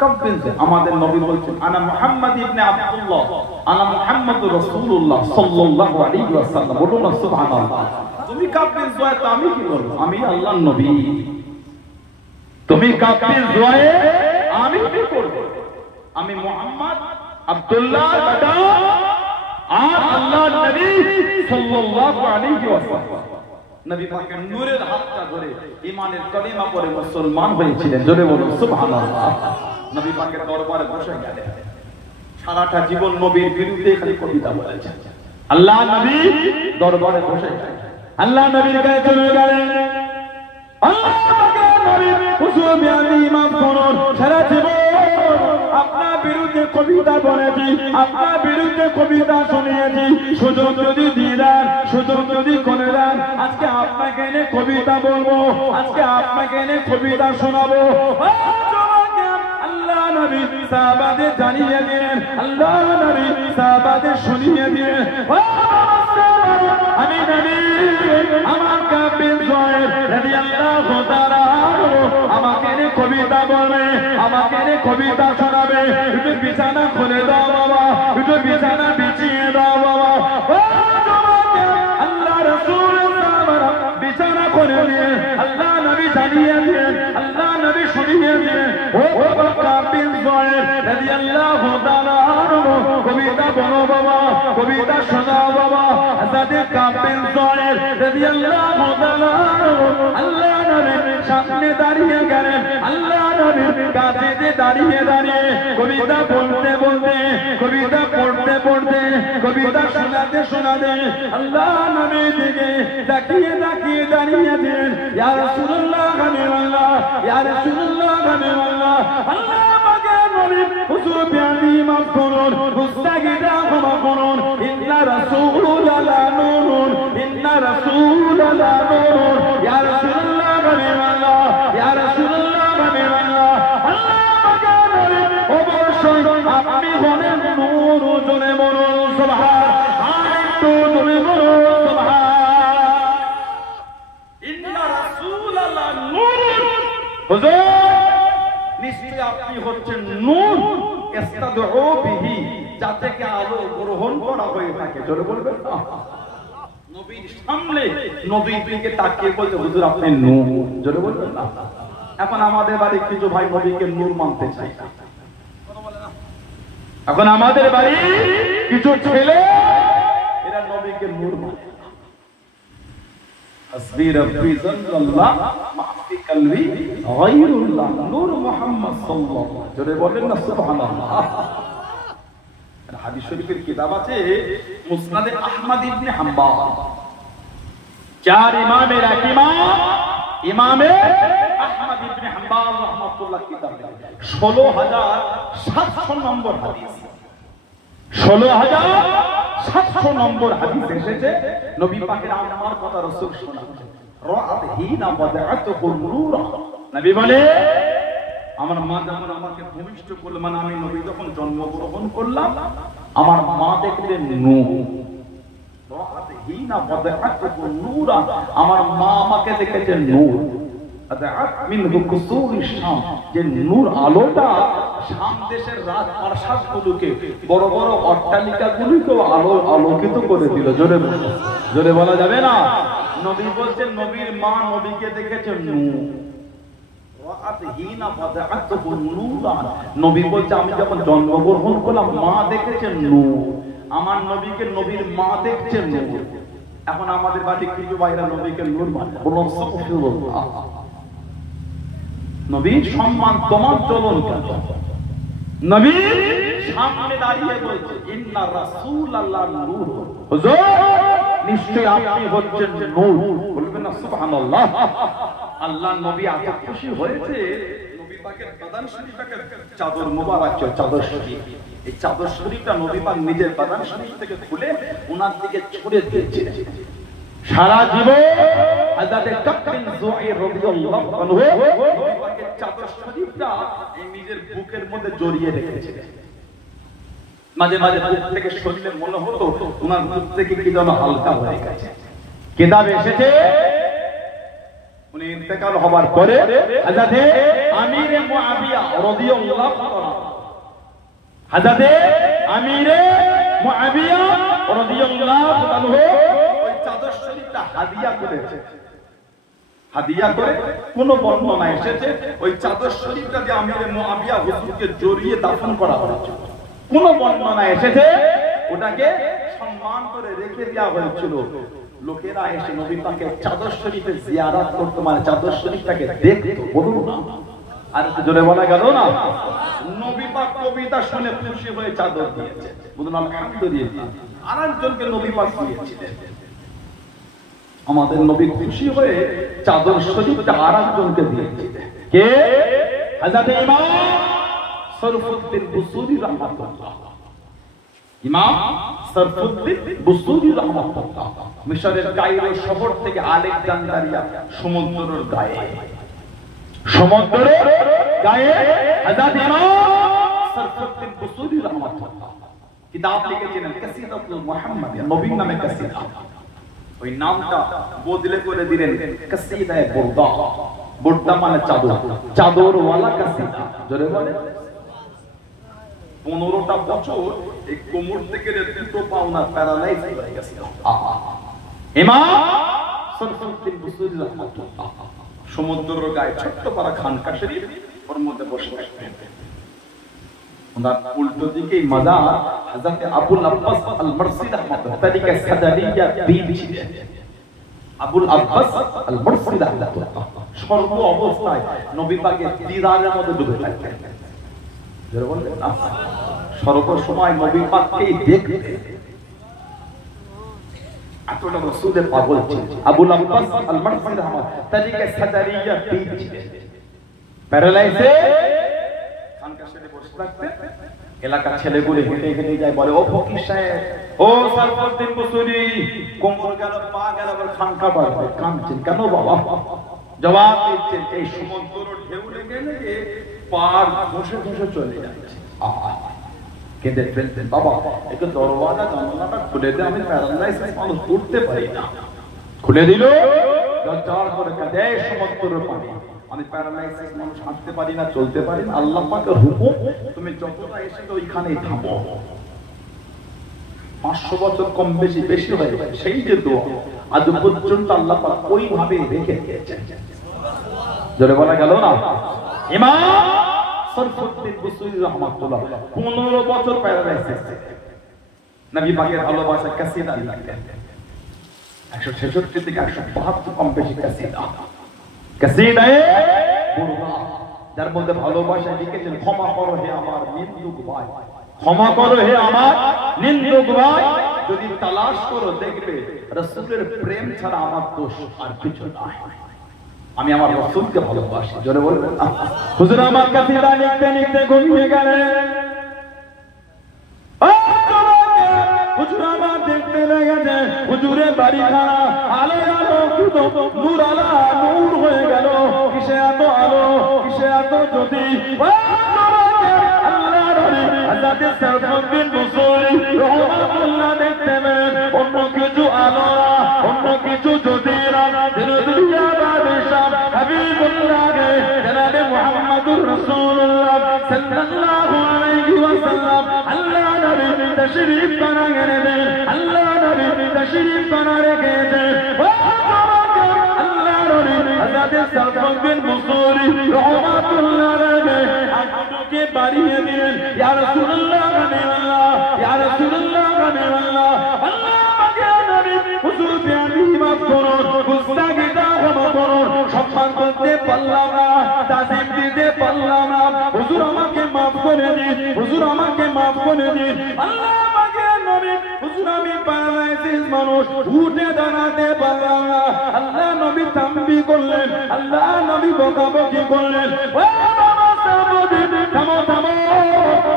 কাব বিন যুআইর। আমাদের নবী বলছেন, আনা মুহাম্মদ ইবনে আব্দুল্লাহ, আনা মুহাম্মাদুর রাসূলুল্লাহ সাল্লাল্লাহু আলাইহি ওয়াসাল্লাম। বলুন না সুবহানাল্লাহ। তুমি কাব বিন যুআইর, তো আমি কি বলবো? আমি আল্লাহর নবী। তুমি কাব বিন যুআইর, আমি কি করব? আমি মুহাম্মদ আব্দুল্লাহ বেটা আর আল্লাহর নবী সাল্লাল্লাহু আলাইহি ওয়াসাল্লাম। নবী পাকের নূরের হাতটা ধরে ঈমানের কলিমা পড়ে মুসলমান হয়েছিলেন। জোরে বলুন সুবহানাল্লাহ। নবী পাকের দরবারে বসে গেলেন, সারাটা জীবন নবীর বিরুদ্ধে খালি কবিতা বলেছেন। আল্লাহ নবী দরবারে বসে গেলেন, আল্লাহ নবীর কাছে চলে গেলেন, আল্লাহ পাকের নবী হুজুর বিয়াদি মাফ করুন, সারা জীবন আপনার বিরুদ্ধে কবিতা বলেছি, আপনার বিরুদ্ধে কবিতা শুনিয়েছি, সুযোগ যদি দিয়ে দেন, সুযোগ যদি করে দেন, আজকে আপনাকে এনে কবিতা বলবো, আজকে আপনাকে এনে কবিতা শোনাবো। আল্লাহ নবী সাহাবাদের জানিয়ে দিলেন, আল্লাহ নবী সাহাবাদের শুনিয়ে দিলেন, আমি নবী আমার কাব বিন যুআইর রাদিয়াল্লাহু তাআলা আমাকে এনে কবিতা বলবে, আমাকে এনে কবিতা শোনাবে। একটু বিছানা খুলে দাও বাবা, একটু বিছানা বিছিয়ে দাও বাবা। আল্লাহ রাসূল সাহাবারা বিছানা করে দিয়ে আল্লাহ নবী জানিয়ে দিলেন, আল্লাহ নবী শুনিয়ে দিলেন, ও কাব বিন যুআইর রাদিয়াল্লাহু তাআলা কবিতা বলো বাবা, কবিতা শোনাও বাবা। হযরত কাব বিন যুআইর রাদিয়াল্লাহু তাআলা আল্লাহ নবীর সামনে দাঁড়িয়ে গেলেন, আল্লাহ নবীর কাছে দাঁড়িয়ে দাঁড়িয়ে কবিতা বলতে বলতে, কবিতা পড়তে পড়তে, কবিতা শোনাতে শোনাতে আল্লাহ নবীর দিকে তাকিয়ে তাকিয়ে দাঁড়িয়ে দিলেন, ইয়া রাসূলুল্লাহ হাবিবাল্লাহ, ইয়া রাসূলুল্লাহ হাবিবাল্লাহ। আল্লাহ পাকের নবী হুজুর বিয়াদি মাফ করুন, মুস্তাগিরা ক্ষমা করুন, ইন্না রাসূলাল্লাহ নূরুন, ইন্না রাসূলাল্লাহ নূরুন, ইয়া রাসূলুল্লাহ হাবিবাল্লাহ, ইয়া রাসূলুল্লাহ হাবিবাল্লাহ। আল্লাহ পাকের নবী অবশ্যই আপনি হলেন নূর। জোরে বলুন সুবহান, আরেকটু জোরে বলুন সুবহান। ইন্না রাসূলাল্লাহ নূরুন, হুজুর নিশ্চয়ই আপনি হচ্ছেন নূর, ইস্তাদউ বিহি, যা থেকে আলো গ্রহণ করা হয়ে থাকে। জোরে বলবেন না? নবীর সামনে নবীর দিকে তাকিয়ে বলতে, হুজুর আপনি নূর। জোরে বলবেন না? এখন আমাদের বাড়ি কিছু ভাই নবীকে নূর মানতে চায় না। এখন আমাদের বাড়ি কিছু ছেলে এরা নবীকে নূর মানে। হাসবি রাব্বি জাল্লাল্লাহ মাফি কলবি গায়রুল্লাহ, নূর মুহাম্মদ সাল্লাল্লাহু আলাইহি। জোরে বলেন না সুবহানাল্লাহ। হাদিস শরীফের কিতাব আছে মুসনাদে আহমদ ইবনে হাম্বাল, চার ইমামের এক ইমাম ইমামে আহমদ ইবনে হাম্বাল রাহমাতুল্লাহ কিতাব 16700 নম্বর হাদিস, 16700 নম্বর হাদিস এসেছে। নবী পাকের আম্মার কথা রাসূল শোনাচ্ছেন, রাআত হিনা ওয়াদাআতুহু নূরা। নবী বলে, আমার মা যখন আমাকে ভূমিষ্ঠ করল, মানে আমি নবী যখন জন্মগ্রহণ করলাম, আমার মা দেখলেন নূর। রাআত হিনা ওয়াদাআতুহু নূরা, আমার মা আমাকে দেখেছেন নূর। আদাআত মিন কুসুরিশ শাম, যে নূর আলোটা শাম দেশের রাজপ্রাসাদগুলোকে, বড় বড় অট্টালিকাগুলোকে আলোকিত করে দিল। জোরে বলা যাবে না? নবী বলছেন, নবীর মা নবীকে দেখেছেন নূর। নবী বলছে, আমি যখন জন্মগ্রহণ করলাম মা দেখেছেন নূর, আমার নবীকে নবীর মা দেখছেন নূর। এখন আমাদের বাড়ি কিছু ভাইরা নবীকে নূর মানে। বলুন সুবহানাল্লাহ। নবীর সম্মান তোমার চলন কেন? নবী সামনে দাঁড়িয়ে বলছে ইন্না রাসূলুল্লাহ নূর, হুজুর নিশ্চয়ই আপনি হচ্ছেন নূর। বলবেন না সুবহানাল্লাহ। আল্লাহ নবী এত খুশি হয়েছে, নবী পাকের বাদান শরীফটাকে চাদর মোবারক ছিল, চাদর শরীফ, এই চাদর শরীফটা নবী পাক নিজের বাদান শরীফ থেকে খুলে ওনার দিকে ছড়িয়ে দিয়েছিলেন। সারা জীবন হযরত কাব বিন যুআইর রাদিয়াল্লাহু আনহু নবী পাকের চাদর শরীফটা এই নিজের বুকের মধ্যে জড়িয়ে রেখেছিলেন। মাঝে মাঝে বুক থেকে শরীরে মনে হতো ওনার বুক থেকে কি যেন হালকা হয়ে গেছে। কিতাবে এসেছে উনি ইন্তেকাল হবার পরে হযরত আমির মুআবিয়া রাদিয়াল্লাহু তাআলা, হযরত আমির মুআবিয়া রাদিয়াল্লাহু তাআলা ওই চাদর শরীফটা হাদিয়া করেছে। হাদিয়া করে কোন বর্ণনা এসেছে ওই চাদর শরীফটা দিয়ে আমির মুআবিয়া হুজুরকে জড়িয়ে দাফন করা হয়েছে। কোন বর্ণনা এসেছে ওটাকে সম্মান করে রেখে দেওয়া হয়েছিল। লোকেরা এসে নবী পাকের চাদর শরীফে জিয়ারত করতে, মানে চাদর শরীফটাকে দেখতো। বলুন না, আর একটু জোরে বলা গেল না? নবী পাক কবিতা শুনে খুশি হয়ে চাদর দিয়েছে। বলুন আলহামদুলিল্লাহ। আরেকজনকে নবী পাক দিয়েছিলেন। আমাদের নবী খুশি হয়ে চাদর শরীফটা আরেকজনকে দিয়েছিলেন। কে? হযরত ইমাম সরফুদ্দিন বুসুরি রাহমাতুল্লাহ। ইমাম সরফুদ্দিন বুসুরি রাহমাতুল্লাহ মিশরের কায়রো শহর থেকে আলেকজান্দ্রিয়া সমুদ্রের গায়ে, সমুদ্রের গায়ে হযরত ইমাম সরফুদ্দিন বুসুরি রাহমাতুল্লাহ কিতাব লিখেছিলেন কাসিদাতুল মুহাম্মাদিয়া, নবীর নামে কাসিদা। ওই নামটা বদলে করে দিলেন কাসিদায়ে বুরদা। বুরদা মানে চাদর, চাদরওয়ালা কাসিদা। জোরে বলে 15টা বছর এই কোমর থেকে দুটো পাওনা প্যারালাইজ হয়ে গেছে। ইমাম সরফুদ্দিন বুসুরি রাহমাতুল্লাহ সমুদ্রের গায়ে ছোট্ট পারা খানকা শরীফ, ওর মধ্যে বসে থাকতেন। ওনার উল্টো দিকে মাজার হযরত আবুল আব্বাস আল মারসি রাহমাতুল্লাহ তরিকা সাদারিয়া দ্বীপ ছিলেন। আবুল আব্বাস আল মারসি রাহমাতুল্লাহ সর্ব অবস্থায় নবী পাকের দিদারের মধ্যে ডুবে থাকতেন। যারা বললেন না সর্ব সময় নবী পাককেই দেখতেন। এতটা রাসূলের পাগল ছিলেন। আবুল আব্বাস আল মারসি রাহমাতুল্লাহ তরিকা সাদারিয়া দ্বীপ ছিলেন। প্যারালাইজে খানকা শরীফে বসে থাকতেন। এলাকার ছেলেগুলো হেঁটে হেঁটে যায়, বলে ও ফকির সাহেব, ও সরফুদ্দিন বুসুরি, কোমর গেল পা গেল, খানকা বাড়বে, কাঁদছেন কেন বাবা? জবাব দিচ্ছেন এই সমুদ্র ঢেউ লেগে লেগে পার ঘষে ঘষে চলে যাচ্ছে। কেঁদে ফেলতেন, বাবা একটু দরওয়াজা জানালাটা খুলে দে, আমি প্যারালাইসিস মানুষ উঠতে পারি না। খুলে দিল, দরজার করে কাঁদে সমুদ্র পানি, আমি প্যারালাইসিস মানুষ হাঁটতে পারি না, চলতে পারি না, আল্লাহ পাকের হুকুম তুমি যতটা এসেছো ওইখানেই থামো। 500 বছর কম বেশি বেশি হয়ে যায় সেই যে দোয়া আজ পর্যন্ত আল্লাহ পাক ওইভাবে রেখে দিয়েছেন। জোরে বলা গেল না? ইমাম সরফুদ্দিন বুসুরি রাহমাতুল্লাহ 15 বছর প্যারালাইসিস, নবী পাকের ভালোবাসা কাসিদা লিখতেন। 166 থেকে 172 কম বেশি কাসিদা, কাসিদায়ে বুরদা, যার মধ্যে ভালোবাসা লিখেছেন ক্ষমা করো হে আমার নিন্দুক ভাই, ক্ষমা করো হে আমার নিন্দুক ভাই, যদি তালাশ করো দেখবে রাসূলের প্রেম ছাড়া আমার দোষ আর কিছু নাই, আমি আমার রাসূলকে ভালোবাসি। জোরে বলবেন না? হুজুর আমার কাসিদা লিখতে লিখতে ঘুমিয়ে গেলেন। হুজুর আমার দেখতে লেগেছে হুজুরের বাড়িখানা আলো আলো নূর আলা নূর হয়ে গেল। কিসে এত আলো, কিসে এত জ্যোতি? আল্লাহর নবী হযরত সরফুদ্দিন বুসুরি রাহমাতুল্লাহ দেখতে পেলেন অন্য কিছু আলো না, অন্য কিছু জ্যোতি না, দুনিয়া বাদশাহ হাবিবুল্লাহ জনাবে মুহাম্মদুর রাসূলুল্লাহ সাল্লাল্লাহু আলাইহি ওয়াসাল্লাম আল্লাহ নবী তশরীফ বানা গেলেন, আল্লাহ নবী তশরীফ বানা রেখেছেন। আল্লাহ নবী হযরত সরফুদ্দিন বুসুরি রাহমাতুল্লাহ আলাইহি হাতকে বাড়িয়ে দিলেন, ইয়া রাসূলুল্লাহ গানিয়াল্লাহ, ইয়া রাসূলুল্লাহ গানিয়াল্লাহ, আল্লাহ পাকে নবী হুজুর বেয়াদবি মাফ করুন, গুস্তাখিতা ক্ষমা করুন, সম্মান করতে পারলাম না, তাজিম দিতে পারলাম না, হুজুর আমাকে মাফ করে দিন হুজুর আমাকে মাফ করে দিন আল্লাহ আমাকে নবী হুজুর আমি প্যারালাইসিস মানুষ উঠে দাঁড়াতে পারলাম না আল্লাহ নবী তাম্বি করলেন আল্লাহ নবী বকাবকি করলেন ও বাবা সাহাবী থামো থামো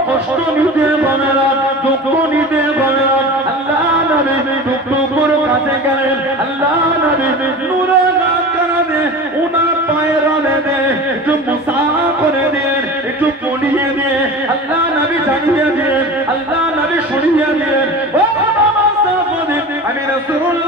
কষ্ট নিতে পারে না দুঃখ নিতে পারে না আল্লাহ নবী টুকটুকুর কাছে গেলেন আল্লাহ নবী নূরে গাত করে দে উনা পায়ের দে একটু মুসা করে দেন একটু পড়িয়ে দিয়ে আল্লাহ নবী জানিয়ে দিয়ে আল্লাহ নবী শুনিয়ে দিয়ে ও বাবা সাহাবী আমি রাসূলুল্লাহ